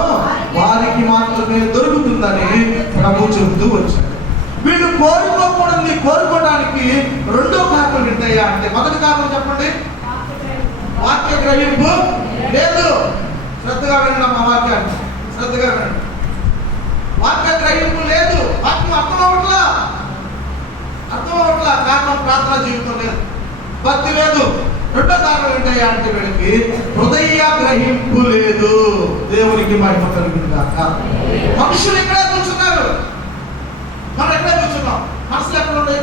వారికి మాత్రమే దొరుకుతుందని ప్రభు చెబుతూ వచ్చాడు. వీళ్ళు కోరుకోకూడదు, కోరుకోవడానికి రెండో కారణం ఏంటయ్యా అంటే, మొదటి కారణం చెప్పండి, వాక్య గ్రహింపు లేదు. శ్రద్ధగా వినండి మా వాక్యాన్ని, శ్రద్ధగా వినండి. వాక్య గ్రహింపు లేదు, వాక్యం అర్థం అవ్వట్లా. కారణం ప్రార్థన జీవితం లేదు, భక్తి లేదు. రెండో కారణం ఏంటయ్యా అంటే వీళ్ళకి హృదయ గ్రహింపు లేదు. దేవునికి మహిమ కలుగును గాక. మనుషులు ఇక్కడే కూర్చున్నారు, మనం ఎక్కడే కూర్చున్నాం. మనసులు ఎక్కడ ఉండి,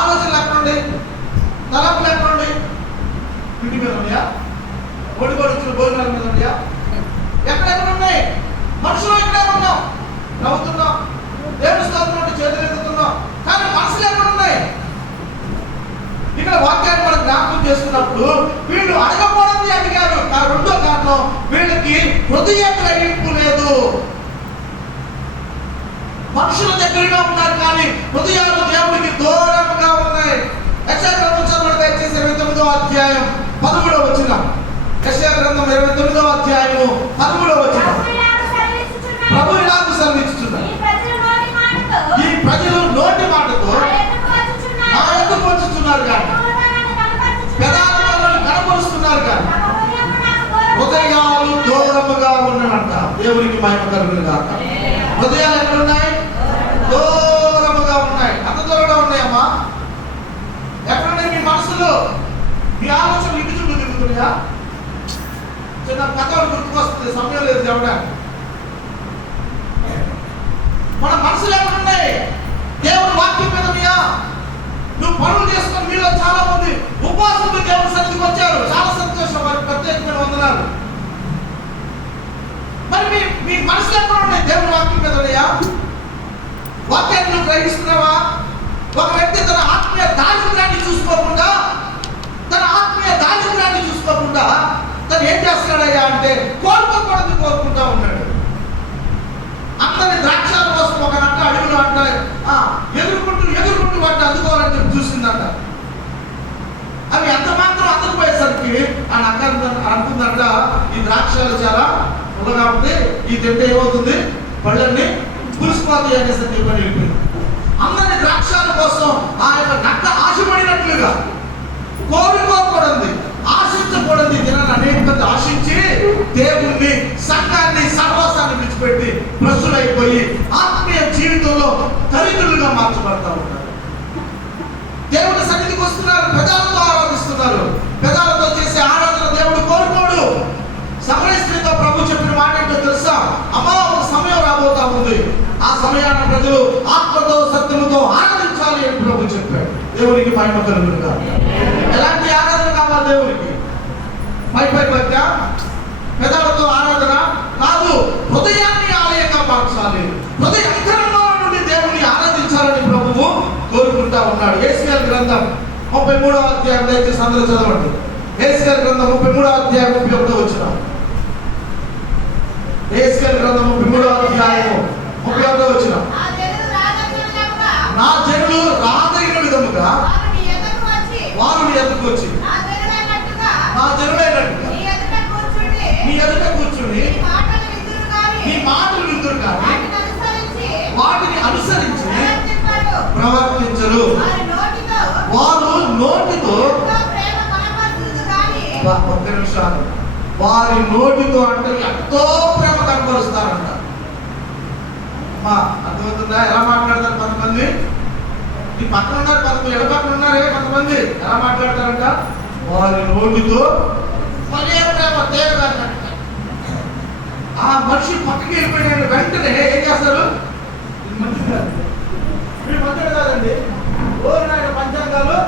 ఆలోచనలు ఎక్కడ ఉండి, తలపులు ఎక్కడ ఉండి, ఇంటి మీద ఉన్నాయా, ఒడిగొడుచున్న భోజనాల మీద ఉన్నాయా, ఎక్కడెక్కడ ఉన్నాయి? మనుషులు ఇక్కడే ఉన్నాం, నవ్వుతున్నాం, దేవుని స్తోత్రం చేతులు ఎత్తుతున్నాం, కానీ మనసులు ఎక్కడ ఉన్నాయి? ఇక్కడ వాక్యాన్ని మనం జ్ఞాపకం చేసుకున్నప్పుడు వీళ్ళు అడగకూడదు అడిగారు. రెండో కారణం, వీళ్ళకి హృదయ గ్రహింపు లేదు. మనుషుల దగ్గరగా ఉన్నారు కానీ హృదయాలు దేవుడికి దూరంగా ఉన్నాయి. యెషయా గ్రంథం చదవండి దయచేసి, 29వ అధ్యాయం 13వ వచనం. యెషయా గ్రంథం 29వ అధ్యాయము 13వ వచనం. ప్రభు ఇలాగ సెలవిచ్చుచున్నాడు, ఈ ప్రజలు నోటి మాటతో నా ఎదుకు వచ్చుచున్నారు కానీ, పెదాలను కనపరుస్తున్నారు కానీ హృదయాలు దూరముగా ఉన్నాయంట. దేవునికి మహిమ కలుగును గాక. హృదయాలు ఎక్కడ ఉన్నాయి? దూరముగా ఉన్నాయి. అంత దూరంగా ఉన్నాయమ్మా. ఎక్కడున్నాయి మీ మనసులో? మీ ఆలోచనలు ఇంటి చుట్టూ తిరుగుతున్నాయా? చిన్న కథలు గుర్తుకొస్తుంది, సమయం లేదు చెప్పడానికి. మన మనసులు ఎక్కడున్నాయి? దేవుడు వాక్యం మీద మీయా నువ్వు పనులు చేసుకుని మీలో చాలా మంది ఉపవాసంతో దేవుని సన్నిధికి వచ్చారు, చాలా సంతోషం, వారికి ప్రత్యేకమైన వందనాలు. మరి మీ మనసులు ఎక్కడ ఉన్నాయి? దేవుని వాక్యం మీద ఉన్నాయా? వాక్యాన్ని నువ్వు గ్రహిస్తున్నావా? ఒక వ్యక్తి తన ఆత్మీయ దారిద్ర్యాన్ని చూసుకోకుండా, తను ఏం చేస్తున్నాడయ్యా అంటే కోరుకోకూడదు కోరుకుంటా ఉన్నాడు. అందరి ద్రాక్షాల కోసం ఒక నట్ట అడుగులు అంట ఎదుర్కొంటూ వాటిని అందుకోవాలని చెప్పి చూసిందంట. అవి ఎంత మాత్రం అందుకుపోయేసరికి ఆ నక్క అనుకుందంట, ఈ ద్రాక్షాలు చాలా ఉండగా ఉంటే ఈ తింటే ఏమవుతుంది, పళ్ళన్నీ పులిసిపోతాయి అనేసి చెప్పని వెళ్ళిపోయింది. అందరి ద్రాక్షాల కోసం ఆ యొక్క నక్క ఆశపడినట్లుగా కోరుకోకూడదు, ఆశించకూడదు దినాన్ని అనేక మంది ఆశించి దేవుణ్ణి, సంఘాన్ని, సహవాసాన్ని విడిచిపెట్టి భ్రష్టులైపోయి ఆత్మీయ జీవితంలో దరిద్రులుగా మార్చబడతా ఉంటారు. దేవుడి సన్నిధికి వస్తున్నారు, పెదాలతో ఆరాధిస్తున్నారు. పెదాలతో చేసే ఆరాధన దేవుడు కోరుకోడు. సమరయ స్త్రీతో ప్రభు చెప్పిన మాట ఏంటో తెలుసా? అమ్మా, ఒక సమయం రాబోతా ఉంది, ఆ సమయాన్ని ప్రజలు ఆత్మతో సత్యముతో ఆరాధించాలి అని ప్రభు చెప్పాడు. దేవునికి మహిమ కలుగును గాక. ఎలాంటి ఆరాధన కావాలి దేవునికి? పై భక్త పెదాలతో ఆరాధన కాదు, హృదయాన్ని ఆలయంగా మార్చాలి. హృదయ అంతరంలో నుండి దేవుని ఆరాధించాలని ప్రభువు కోరుకుంటా ఉన్నాడు. యేషయా గ్రంథం 33వ అధ్యాయం దయచేసి అందరూ చదవండి. యేషయా గ్రంథం 33వ అధ్యాయం 31వ వచనం. యేషయా గ్రంథం 33వ అధ్యాయం 31వ వచనం. నా జనులు రాదగిన విధముగా వారు నీ ఎదుకు వచ్చి, నా జనులైనట్టుగా నీ ఎదుట కూర్చుని నీ మాటలు విందురు కానీ వాటిని అనుసరించి ప్రవర్తించరు. వారు నోటితో, ఒక్క నిమిషాలు, వారి నోటితో అంటే ఎంతో ప్రేమ కనపరుస్తారంట. అర్థమవుతుందా? ఎలా మాట్లాడతారు కొంతమంది? ఈ పక్కన ఉన్నారు, కొంతమంది ఎడ పక్కన ఉన్నారే కొంతమంది ఎలా మాట్లాడతారంట? వారి నోటితో మరే ప్రేమ తేడా. ఆ మనిషి పక్కకి వెళ్ళిపోయిన వెంటనే ఏం చేస్తారు? మంచిది కాదండి, ఓరినాయన పంచాంగాలు.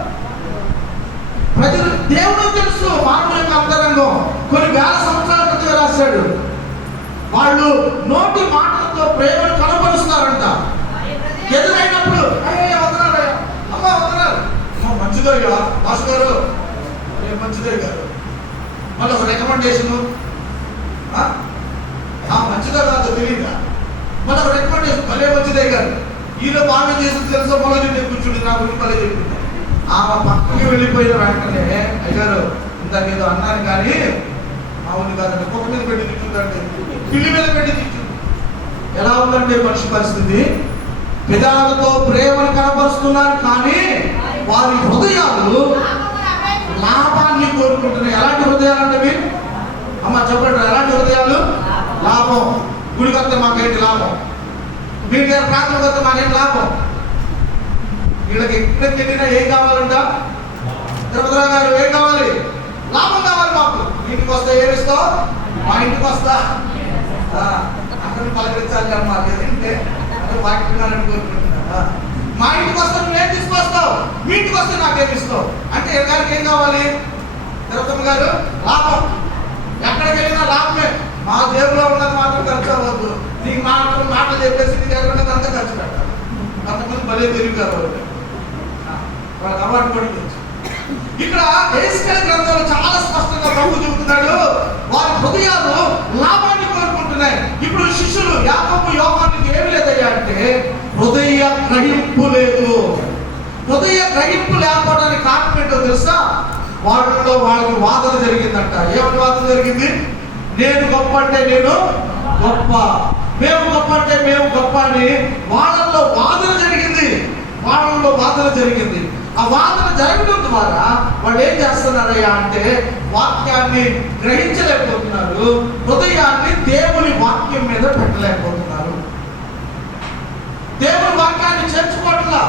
ప్రజలు దేవుడు తెలుసు మానవుల యొక్క అంతరంగం. కొన్ని వేల సంవత్సరాల క్రితం రాశాడు. వాళ్ళు నోటి మాటలతో ప్రేమను కనపరుస్తారంట. ఎదురైనప్పుడు అయ్యే వదనాలు, అమ్మ వదనాలు, మంచిదే కదా మాస్టర్ గారు, మంచిదే గారు, మళ్ళీ ఒక రికమెండేషను, భలే మంచిదే గారు ఈలో బాగా చేసి తెలుసో మొదలు కూర్చుంటే నా గురించి భలే చెప్పింది. ఆమె పక్కకి వెళ్ళిపోయిన వెంటనే అయ్యారు ఇంతకేదో అన్నాను కానీ మామూలు కాదండి, కుక్క మీద పెట్టి తిట్టుందండి, పిల్లి మీద పెట్టి తిట్టుంది. ఎలా ఉందంటే మనిషి పరిస్థితి? పెదాలతో ప్రేమను కనపరుస్తున్నారు కానీ వారి హృదయాలు లాభాన్ని కోరుకుంటున్నాయి. ఎలాంటి హృదయాలు అంటే అమ్మ చెప్పండి, ఎలాంటి హృదయాలు? లాభం. గుడికి వస్తే మాకేంటి లాభం? మీ దగ్గర ప్రాంతం వస్తే మాకేంటి లాభం? వీళ్ళకి ఎక్కడికి వెళ్ళినా ఏం కావాలంట? తిరుపతిరావు గారు ఏం కావాలి? లాభం కావాలి మాకు. ఇంటికి వస్తే ఏమిస్తావు? మా ఇంటికి వస్తా అందరూ పలకరించాలి అమ్మా, లేదంటే అందరూ వాక్యాన్ని కోరుకుంటున్నారా? మా ఇంటికి వస్తే నువ్వేం తీసుకొస్తావు, మీ ఇంటికి వస్తే నాకేమి ఇస్తావు అంటే గారికి ఏం కావాలి? తిరుపతి గారు లాభం. ఎక్కడికి వెళ్ళినా లాభమే. మా జేబులో ఉన్నది మాత్రం ఖర్చు అవ్వద్దు. నీకు మాటలు చెప్పేసి నీ దగ్గర ఉన్నది అంతా ఖర్చు పెట్టాలి. అంతకుముందు భలే తిరిగారు వాళ్ళకి అవార్డు కూడా తెలుసు. ఇక్కడ దేశకాల గ్రంథంలో చాలా స్పష్టంగా ప్రభు చెబుతున్నాడు, వారి హృదయాలు లాభాన్ని కోరుకుంటున్నాయి. ఇప్పుడు శిష్యులు యాకోబు యోహానుకి ఏమి లేదయ్యా అంటే హృదయ గ్రహింపు లేదు. హృదయ గ్రహింపు లేకపోవడానికి కారణం ఏంటో తెలుసా? వాళ్ళలో వాళ్ళకి వాదన జరిగిందంట. ఏమని వాదన జరిగింది? నేను గొప్ప అంటే నేను గొప్ప, మేము గొప్ప అంటే మేము గొప్ప అని వాళ్ళల్లో వాదన జరిగింది. వాళ్ళలో వాదన జరిగింది. ఆ వాదన జరగడం ద్వారా వాళ్ళు ఏం చేస్తున్నారయ్యా అంటే వాక్యాన్ని గ్రహించలేకపోతున్నారు, హృదయాన్ని దేవుని వాక్యం మీద పెట్టలేకపోతున్నారు. దేవుని వాక్యాన్ని చేర్చుకోవట్లా.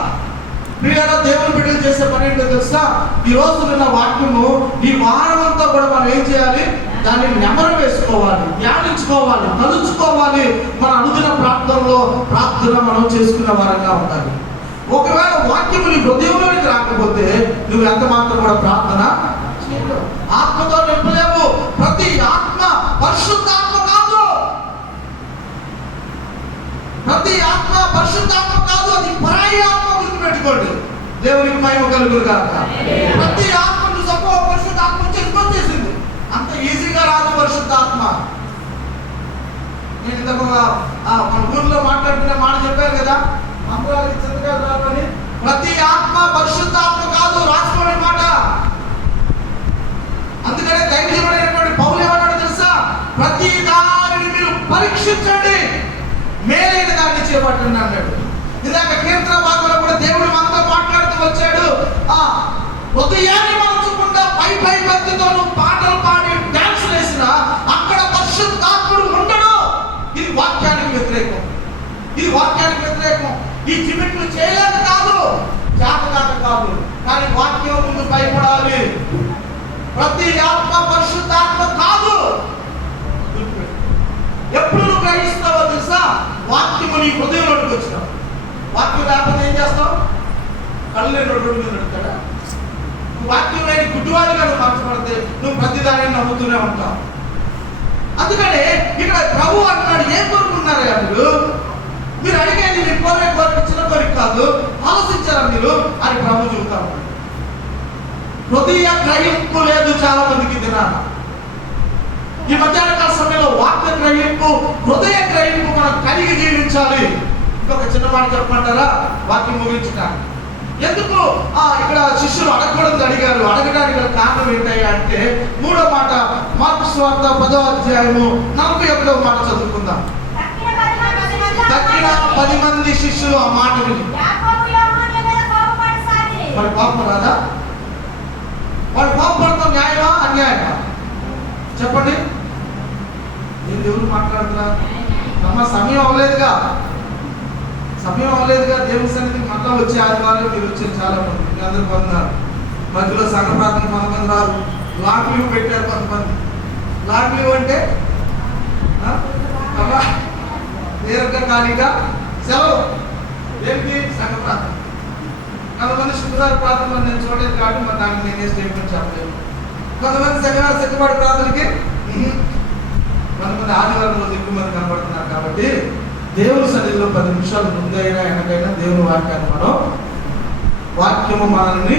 ప్రియులారా, దేవుని బిడ్డలు చేసే పని ఏంటో తెలుసా? ఈ రోజు విన్న వాక్యము ఈ వారం అంతా కూడా మనం ఏం చేయాలి? దాన్ని నెమరు వేసుకోవాలి, ధ్యానించుకోవాలి, తలుచుకోవాలి. మన అనుదిన ప్రార్థన మనం చేసుకున్న వారంగా ఉండాలి. ఒకవేళ వాక్యము నీ హృదయంలోనికి రాకపోతే నువ్వు ఎంత మాత్రం కూడా ప్రార్థన చేయలేవు, ఆత్మతో నింపలేవు. ప్రతి ఆత్మ పరిశుద్ధాత్మ కాదు. ప్రతి ఆత్మ పరిశుద్ధాత్మ కాదు, అది పరాయి ఆత్మ. గుర్తుపెట్టుకోండి. దేవునికి మహిమ కలుగును గాక. ప్రతి ఆత్మను పరిశుద్ధాత్మ వచ్చేసింది. అంత ఈజీగా రాదు పరిశుద్ధాత్మ. నేను ఇంత మన ఊర్లో మాట్లాడుకునే మాట చెప్పాను కదా, మంత్రాలకి చిత్తగా రావని. ప్రతి ఆత్మ పరిశుద్ధాత్మ కాదు, రాసుకోండి మాట. అందుకనే దైవజనుడైనటువంటి పౌలు ఏమన్నాడు తెలుసా? ప్రతి దానిని మీరు పరీక్షించండి, మేలైన దాన్ని చేపట్టండి అన్నాడు. ఇందాక కీర్తన భాగంలో కూడా దేవుడు మనతో మాట్లాడుతూ వచ్చాడు. హృదయాన్ని మార్చకుండా పై భక్తితోను పాటలు పాడి డాన్స్ వేసినా అక్కడ పరిశుద్ధాత్ముడు ఉండడు. ఇది వాక్యానికి వ్యతిరేకం. ఇది వాక్యానికి వ్యతిరేకం. ఈ చిమిట్లు చేయలేదు కాదు, జాతకాత కాదు, కానీ వాక్యం ముందు భయపడాలి. ప్రతి ఆత్మ పరిశుద్ధాత్మ కాదు. ఎప్పుడు నువ్వు గ్రహిస్తావో తెలుసా? వాక్యము నీ హృదయంలోకి వచ్చినావు. వాక్యం లేకపోతే ఏం చేస్తావు? కళ్ళు రోడ్డు మీద నడుస్తాడా? నువ్వు వాక్యం లేని గుడ్డివాడిగా నువ్వు మార్చబడితే నువ్వు ప్రతిదాన్ని నమ్ముతూనే ఉంటావు. అందుకనే ఇక్కడ ప్రభు అంటున్నాడు, ఏం కోరుకున్నారయ్యా మీరు అడిగేది మీరు కోరిక చిన్న కోరిక కాదు, ఆలోచించారా మీరు అని ప్రభు చెబుతా ఉన్నాడు. హృదయ గ్రహింపు లేదు చాలా మందికి దినాన. ఈ మధ్యాహ్నకాల సమయంలో వాక్య గ్రహింపు, హృదయ గ్రహింపు మనం కలిగి జీవించాలి. ఇంకొక చిన్న మాట చెప్పమంటారా వాక్యం ముగించడానికి? ఎందుకు ఇక్కడ శిష్యులు అడగకూడదు అడిగారు? అడగడానికి కారణం ఏంటయ్యా అంటే 3వ మాట మార్కు సువార్త 10వ అధ్యాయము 41వ మాట చదువుకుందాం. తక్కిన 10 మంది శిష్యులు ఆ మాట విని మరి కోపం రాదా? వాళ్ళు కోపపడతాం న్యాయమా అన్యాయమా? చెప్పండి. నేను ఎవరు మాట్లాడుతున్నా? సమయం అవ్వలేదుగా, సమయం అవ్వలేదుగా. దేవుని సన్నిధికి మళ్ళా వచ్చే ఆదివారం మీరు వచ్చారు చాలా మంది, మీ అందరూ పొందారు. మధ్యలో సంఘ ప్రార్థన కొంతమంది రాదు, లాంగ్ లీవ్ పెట్టారు కొంతమంది. లాంగ్ లీవ్ అంటే దీర్ఘకాలిక సెలవు. ఏంటి? సంఘ ప్రార్థన. కొంతమంది శుక్రవారం ప్రార్థనలో నేను చూడలేదు కాబట్టి మరి దానికి నేనే స్టేట్మెంట్ చెప్పలేదు. కొంతమంది శనివారం సిద్ధపడి ప్రార్థనకి, కొంతమంది ఆదివారం రోజు ఎక్కువ మంది కనబడుతున్నారు. కాబట్టి దేవుని సన్నిధిలో 10 నిమిషాలు ముందైనా వెనకైనా దేవుని వాక్యాన్ని వాక్యము మనల్ని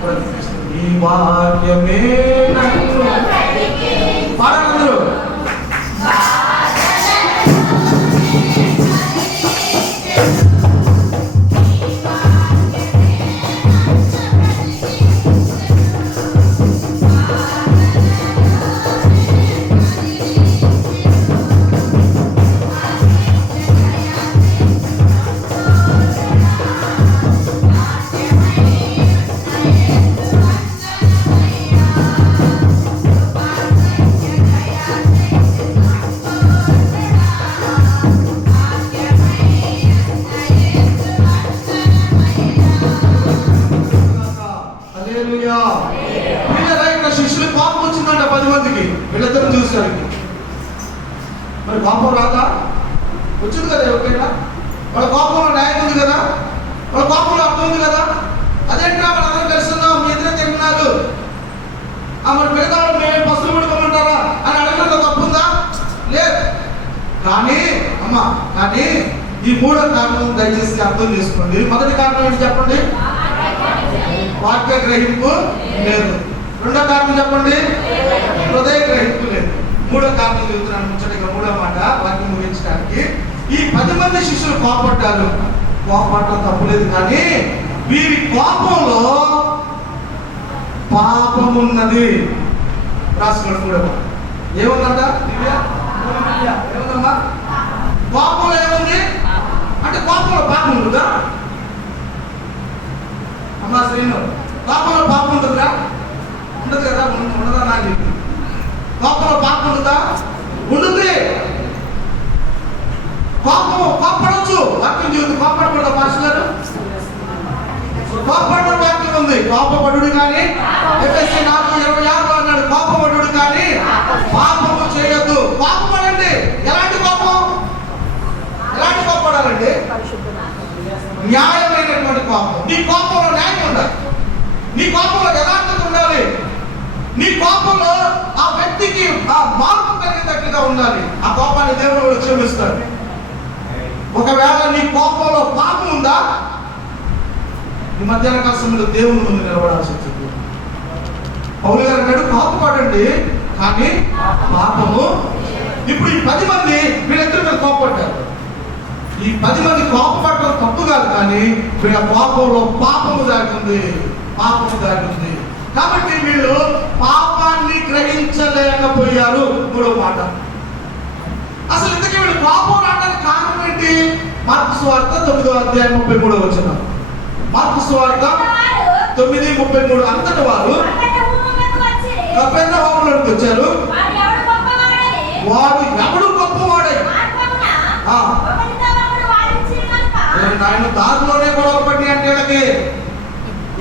ప్రతిష్ఠిస్తుంది. ఈ వాక్యమే పాడందరూ కోపం రాదా? వచ్చింది కదా ఎవరికైనా. వాళ్ళ కోపంలో న్యాయం ఉంది కదా, వాళ్ళ కోపంలో అర్థం ఉంది కదా. అదేంటా మన అందరం కలుస్తున్నాం, మీ ఇద్దరే తిరుగున్నారు, మరి మిగతా వాళ్ళు మేము పసులు పడుకోమంటారా అని అడగడంలో తప్పుందా? లేదు. కానీ కానీ ఈ మూడో కారణం దయచేసి అర్థం చేసుకోండి. మొదటి కారణం ఏంటి చెప్పండి? వాక్య గ్రహింపు లేదు. రెండో కారణం చెప్పండి? హృదయ గ్రహింపు లేదు. మూడో కారణం చెబుతున్నాను ముచ్చటగా, మూడో మాట వాక్యం ముగించడానికి. ఈ 10 మంది శిష్యులు కోపడ్డారు. కోపడటం తప్పులేదు, కానీ వీరి కోపంలో పాపమున్నది. రాసుకోండి మూడో మాట. ఏముందంట? ఏముందమ్మా? కోపంలో ఏముంది అంటే కోపంలో పాపం ఉంటుందా? అమ్మా శ్రీను, కోపంలో పాపం ఉంటుందా? ఉండదు కదా. ఉండదా? నాకు చెప్పి కోపంలో పాపం ఉంటుందా? ఉంటుంది. కోపడవచ్చు. వాక్యం జీవితం కోపడకూడదు. పాస్టర్ కోపడడం వాక్యం ఉంది. కోపపడు కానీ ఎఫెసీ 4:26 అన్నాడు, కోపపడు కానీ పాపము చేయొద్దు. కోపపడండి. ఎలాంటి కోపం? ఎలాంటి కోపడాలండి? న్యాయమైనటువంటి కోపం. నీ కోపంలో న్యాయం ఉండాలి, నీ కోపంలో యథార్థత ఉండాలి, నీ కోపంలో ఆ వ్యక్తికి ఆ మార్పు కలిగేటట్లుగా ఉండాలి. ఆ కోపాన్ని దేవుడు కూడా క్షమిస్తాడు. ఒకవేళ నీ కోపంలో పాపం ఉందా, ఈ మధ్యాహ్న కాల సమయంలో దేవుని ముందు నిలబడాల్సి వచ్చింది. పౌలు గారు అన్నాడు, కోపపడండి కానీ పాపము. ఇప్పుడు ఈ 10 మంది వీళ్ళిద్దరి మీద కోపపడ్డారు. ఈ 10 మంది కోపపడటం తప్పు కాదు, కానీ వీళ్ళ కోపంలో పాపము దాగింది. కాబట్టి వీళ్ళు పాపాన్ని గ్రహించలేకపోయారు. మూడో మాట. అసలు ఇంతకీ వీళ్ళు కోపం రావడానికి కారణం ఏంటి? మార్కు సువార్త 9:33. మార్కు సువార్త 9:33. అంతటి వారు కపెర్నహూములోకి వచ్చారు. వాడు ఎవడు గొప్పవాడై ఆయన దారిలోనే గొడవ పడి అంటే వీళ్ళకి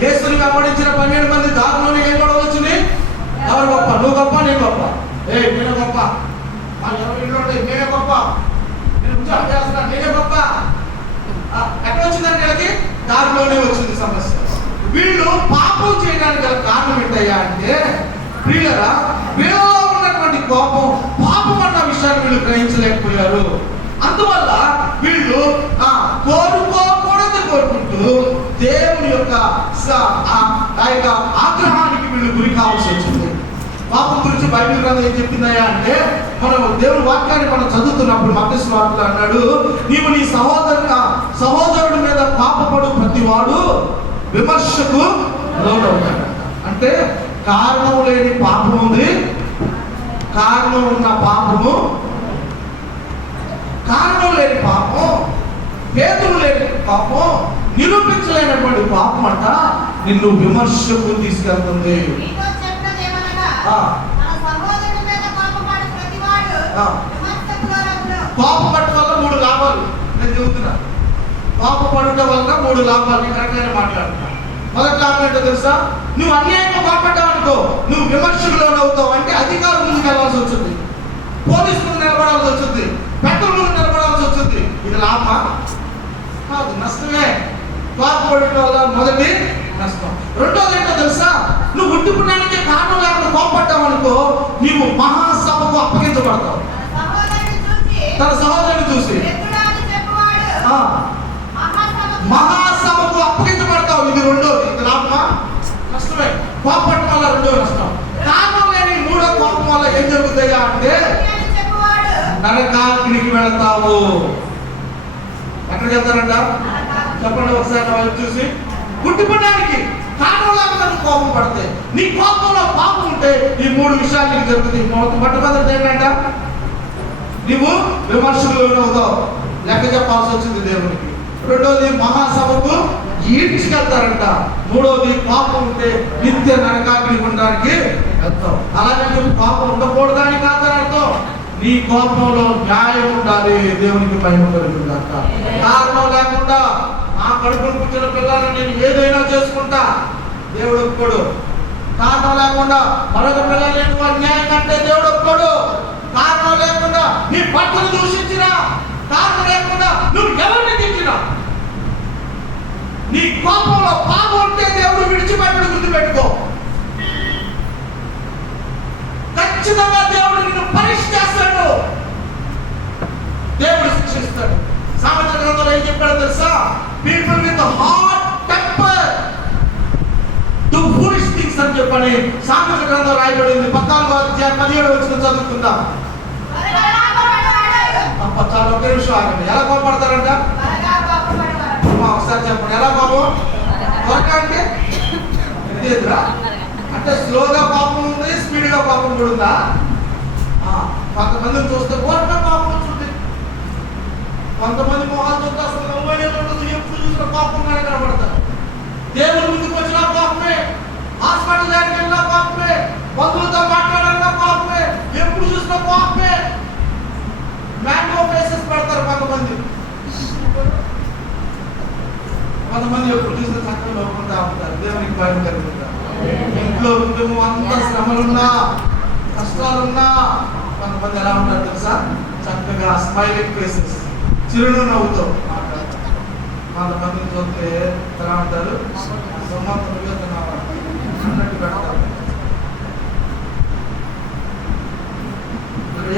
యేసుని వెంబడించిన 12 మంది దారిలోనే ఏం గొడవ వచ్చింది? ఎవరు గొప్ప? నువ్వు గొప్ప, నేను గొప్ప. నేనే గొప్ప. నేనే గొప్ప. నేను ఉద్యోగం చేస్తున్నాను, నేనే గొప్ప. ఎక్కడ వచ్చిందంటే వీళ్ళకి దారిలోనే వచ్చింది సమస్య. వీళ్ళు పాపం చేయడానికి గల కారణం ఏంటయ్యా అంటే, ప్రియులరా, వీళ్ళలో ఉన్నటువంటి కోపం పాపం అన్న విషయాన్ని వీళ్ళు గ్రహించలేకపోయారు. అందువల్ల వీళ్ళు కోరుకుంటూ దేవుని యొక్క ఆగ్రహానికి వీళ్ళు గురి కావాల్సి వచ్చింది. పాపం గురించి బైబిల్ గ్రంథం ఏం చెప్పిందయ్యా అంటే, మనం దేవుని వాక్యాన్ని మనం చదువుతున్నప్పుడు మత్తయి సువార్తలో అన్నాడు, నీవు నీ సహోదరుడి మీద పాపపడు ప్రతివాడు విమర్శకు లోనవుతాడు. అంటే కారణం లేని పాపం ఉంది, కారణం ఉన్న పాపము. కారణం లేని పాపం, హేతువు లేని పాపం, నిరూపించలేనటువంటి పాపం అంట నిన్ను విమర్శకు తీసుకెళ్తుంది. కోపపడటం వల్ల 3 లాభాలు నేను చెబుతున్నా. కోపపడటం వల్ల 3 లాభాలు నేను కరెక్ట్గానే మాట్లాడుతున్నా. మొదటి లాభం ఏంటో తెలుసా? నువ్వు అన్యాయంగా కోపడ్డావు అనుకో, నువ్వు విమర్శకు లోనవుతావు. అంటే అధికారం ముందుకు వెళ్ళాల్సి వచ్చింది, పోలీసు ముందు నిలబడాల్సి వచ్చింది, పెట్రోల్ ముందు నిలబడాల్సి వచ్చింది. ఇది లాభమా? కాదు, నష్టమే. కోపపడటం వల్ల మొదటి నష్టం. రెండోది ఏంటో తెలుసా? నువ్వు ఉట్టిపుడానికి కారణం లేకుండా కోపడ్డావు అనుకో, నీవు మహాసభకు అప్పగించబడతావు. తన సహోదరుని చూసి మహాసభకు అప్పగించబడతావు. ఇది రెండోది. ఇది లాభమా? నష్టమే. కోపడటం వల్ల రెండో నష్టం. కారణం లేని మూడో కోపం వల్ల ఏం జరుగుతాయా అంటే నరకాగ్నికి వెళతావు. ఎక్కడికి వెళ్తారంట చెప్పండి ఒకసారి వాళ్ళు చూసి. పుట్టిపడడానికి కారణం లేకుండా నువ్వు కోపం పడితే, నీ కోపంలో పాపం ఉంటే ఈ 3 విషయాలు నీకు జరుగుతుంది. మొట్టమొదటి ఏంటంట, నువ్వు విమర్శలు అవుతావు, లెక్క చెప్పాల్సి వచ్చింది దేవునికి. రెండోది మహాసభకు ఈడ్చుకెళ్తారంట. మూడోది పాపం ఉంటే నిత్య నరకాగ్ని ఉండడానికి వెళ్తావు. అలాగే నువ్వు పాపం ఉండకూడదని కాదని అర్థం. నీ కోపంలో న్యాయం ఉండాలి, దేవునికి భయం కలుగుతుందంట. కారణం లేకుండా నా కడుపును పుట్టిన పిల్లలను నేను ఏదైనా చేసుకుంటా, దేవుడు ఒప్పుకోడు. కారణం లేకుండా మరొక పిల్లలు నేను అన్యాయం అంటే దేవుడు ఒప్పుకోడు. కారణం లేకుండా నీ భర్తను దూషించినా, కారణం లేకుండా నువ్వు ఎవరిని తిట్టినా, నీ కోపంలో పాపం ఉంటే దేవుడు విడిచిపెట్టడు. గుర్తుపెట్టుకో, ఖచ్చితంగా దేవుడు నిన్ను పరీక్ష చేస్తాడు, దేవుడు శిక్షిస్తాడు. సామెతల గ్రంథంలో ఏం చెప్పాడో తెలుసా? People with hot temper do foolish things అని చెప్పని సామెతల గ్రంథంలో రాయబడింది. 14వ అధ్యాయం 17వ వచనం చదువుకుందాం. చాలా ఒక్క నిమిషం ఆగండి. ఎలా కోపడతారంట? ఒకసారి చెప్పండి. ఎలా కోపం? త్వరగా అంటే ఇదేదిరా అంటే స్లోగా కోపం ఉంది, స్పీడ్గా కోపం కూడా ఉందా? కొంతమందిని చూస్తే త్వరగా కోపం వచ్చింది, కొంతమంది మొహాలు చూస్తే అసలు ఎప్పుడు చూసిన కోపంగానే కనబడతారు. దేవుని ముందుకు వచ్చినా కోపమే, హాస్పిటల్ దగ్గరికి వెళ్ళినా కోపమే, బంధువులతో మాట్లాడాలన్నా కోపమే, ఎప్పుడు చూసినా కోపమే. మ్యాంగో ఫేసెస్ పెడతారు కొంతమంది ఎప్పుడు చూసిన చక్కగా నవ్వుకుంటా ఉంటారు. దేవునికి భయం కలుగుతారు. ఇంట్లో కుటుంబం అంతా శ్రమలున్నా కష్టాలున్నా కొంతమంది ఎలా ఉంటారు తెలుసా? చక్కగా స్మైలింగ్ ఫేసెస్, చిరును నవ్వుతో మాట్లాడతారు. కొంతమందిని చూస్తే ఎలా ఉంటారు? సొమ్మంతులుగా అన్నట్టు పెడతారు.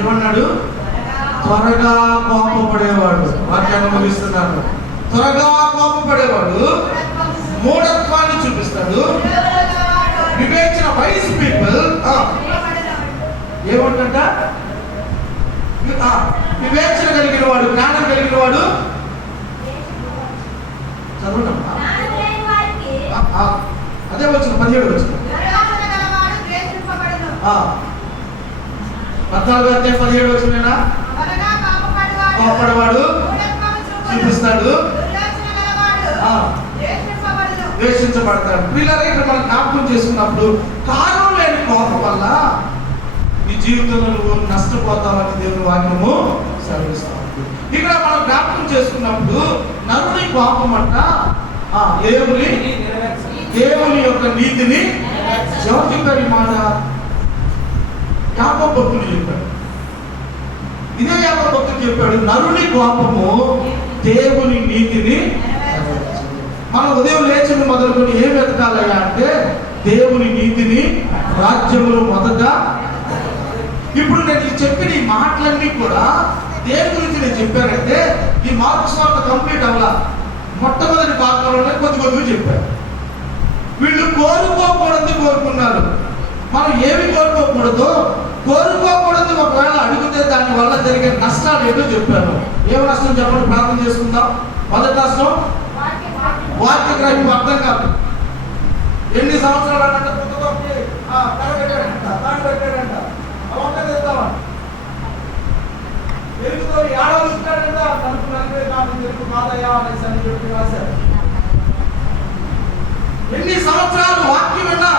ఏమన్నాడు? త్వరగా కోపపడేవాడు. వాక్యాన్ని ముగిస్తున్నాను. త్వరగా కోపపడేవాడు మూఢత్వాన్ని చూపిస్తాడు. వివేచన వైస్ పీపుల్ ఏమంట? వివేచన కలిగిన వాడు, జ్ఞానం కలిగిన వాడు చదవటమ్మా. అదే వచ్చిన 17 వచ్చిన 14 అంటే 17 వచ్చినా కోపడవాడు చూపిస్తాడు, ద్వేషించబడతాడు. పిల్లలు ఇక్కడ మనం జ్ఞాపకం చేసుకున్నప్పుడు కారణం లేని కోపం వల్ల నీ జీవితంలో నువ్వు నష్టపోతావని దేవుని వాక్యము సెలవిస్తాం. ఇక్కడ మనం జ్ఞాపకం చేసుకున్నప్పుడు నరుని కోపం అంట దేవుని యొక్క నీతిని ఎవరు చెప్పారు? ఈ మాట యాకోబు భక్తుడు చెప్పాడు. ఇదే యాకోబు భక్తుడు చెప్పాడు, నరుని కోపము దేవుని నీతిని. మనం ఉదయం లేచిన మొదలుకొని ఏం వెతకాలయ్యా అంటే దేవుని నీతిని, రాజ్యములు మొదట. ఇప్పుడు నేను చెప్పిన ఈ మాటలన్నీ కూడా దేని గురించి నేను చెప్పానంటే ఈ మార్క్స్ వార్త కంప్లీట్ అవ్వాల. మొట్టమొదటి భాగంలోనే కొద్ది చెప్పారు. వీళ్ళు కోరుకోకూడదు కోరుకున్నారు. మనం ఏమి కోరుకోకూడదు, కోరుకోకూడదు ఒకవేళ అడిగితే దాని వల్ల జరిగే నష్టాలు ఏదో చెప్పాను. ఏమి నష్టం చెప్పండి, ప్రార్థన చేసుకుందాం. మొదటి నష్టం వాక్య గ్రహింపు అర్థం కాదు. ఎన్ని సంవత్సరాలు అన్నట్టు తెలుగుతో ఏడాది ఇస్తాడంట, తనకు 40 నాలుగు తెలుగు కాదయ్యా అనేసి అని చెప్పి రాశారు. ఎన్ని సంవత్సరాలు వాక్యం విన్నా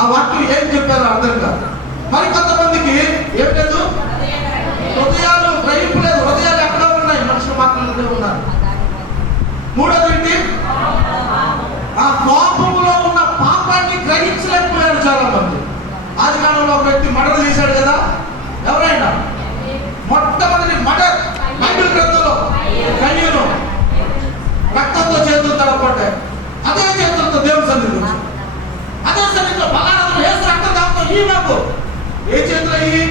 ఆ వాక్యం ఏం చెప్పారో అర్థం కాదు. మరి కొంతమందికి ఏం లేదు, హృదయాలు గ్రహింపు లేదు. హృదయాలు ఎక్కడో ఉన్నాయి, మనుషులు మాత్రమే ఉన్నారు. మూడోది ఏంటి? ఆ కోపంలో ఉన్న పాపాన్ని గ్రహించలేకపోయారు చాలా మంది. ఆది కాలంలో ఒక వ్యక్తి మర్డర్ చేశాడు కదా, ఎవరైనా మొట్టమొదటి మర్డర్ బైబిల్ గ్రంథంలో కయ్యూను రక్తంతో చేతులు తడపడ్డాయి. అదే చేతులతో దేవుని సన్నిధిలో, అదే సన్నిధిలో బలారాధన వేసి రక్తం దాంతో ఈ నాకు ఏ చేతులు అయ్యి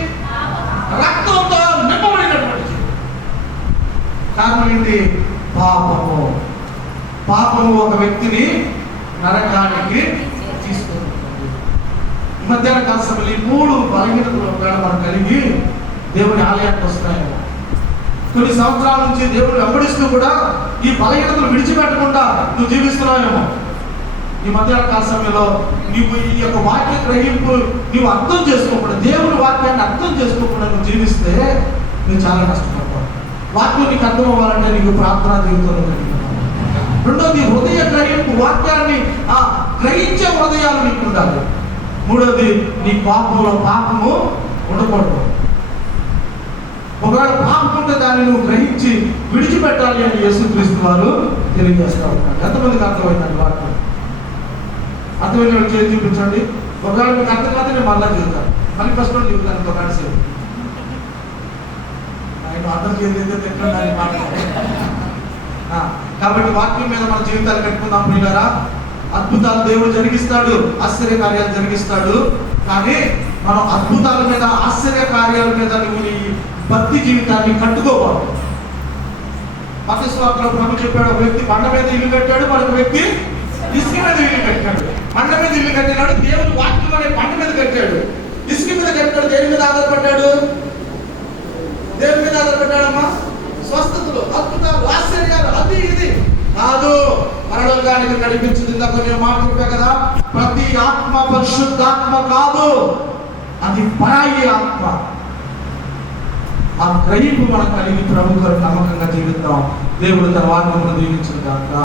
రక్తంతో నింపబడినటువంటి కారణం ఏంటి? పాపము. పాపము ఒక వ్యక్తిని నరకానికి తీసుకుంటుంది. ఈ మధ్యాహ్న కాల సమయంలో ఈ 3 బలహీనతలు మనం కలిగి దేవుని ఆలయానికి వస్తున్నాయేమో. కొన్ని సంవత్సరాల నుంచి దేవుడు వెంబడిస్తూ కూడా ఈ బలహీనతలు విడిచిపెట్టకుండా నువ్వు జీవిస్తున్నావేమో. ఈ మధ్యాహ్న కాల సమయంలో నీవు ఈ యొక్క వాక్య గ్రహింపు నువ్వు అర్థం చేసుకోకుండా, దేవుని వాక్యాన్ని అర్థం చేసుకోకుండా నువ్వు జీవిస్తే నువ్వు చాలా కష్టపడతావు. వాక్యం నీకు అర్థం అవ్వాలంటే నీకు ప్రార్థనా జీవితంలో కలిగి. రెండోది హృదయ గ్రహింపు, వాక్యాన్ని గ్రహించే హృదయాలు నీకు ఉండాలి. మూడోది నీ పాపంలో పాపము ఉండకూడదు. ఒకవేళ పాపం ఉంటే దాన్ని నువ్వు గ్రహించి విడిచిపెట్టాలి అని యేసుక్రీస్తు వారు తెలియజేస్తూ ఉంటారు. ఎంతమందికి అర్థమైందండి వాక్యం? అర్థమైన చేతి చూపించండి. ఒకవేళ మీకు అర్థం కాదు నేను మళ్ళీ చెబుతాను, మళ్ళీ ఫస్ట్ చెబుతాను. ఒక కాసేపు అందరికి ఏదైతే తింటుందని మాట. కాబట్టి వాక్యం మీద మన జీవితాలు కట్టుకుందాం ప్రియులారా. అద్భుతాలు దేవుడు జరిగిస్తాడు, ఆశ్చర్య కార్యాలు జరిగిస్తాడు. కానీ మనం అద్భుతాల మీద, ఆశ్చర్య కార్యాల మీద నువ్వు నీ భక్తి జీవితాన్ని కట్టుకోవాలి. మత్తయి సువార్తలో ప్రభు చెప్పాడు, ఒక వ్యక్తి బండ మీద ఇల్లు కట్టాడు, మరొక వ్యక్తి ఇసుక మీద ఇల్లు కట్టాడు. బండ మీద ఇల్లు కట్టినాడు, దేవుడు వాక్యం అనే బండ మీద కట్టాడు. ఇసుక మీద కట్టాడు, దేని మీద ఆధారపడ్డాడు? దేవుని మీద ఆధారపడ్డాడమ్మా. స్వస్థతలు, అద్భుతాలు, ఆశ్చర్యాలు, అది ఇది కాదు. పరలోకానికి నడిపించింది కొన్ని మాట్లాడుతా కదా. ప్రతి ఆత్మ పరిశుద్ధాత్మ కాదు, అది పరాయి ఆత్మ. ఆ గ్రహింపు మనం కలిగి ప్రభు గారు నమ్మకంగా జీవిద్దాం. దేవుడు తన వాక్యమును దీవించును గాక.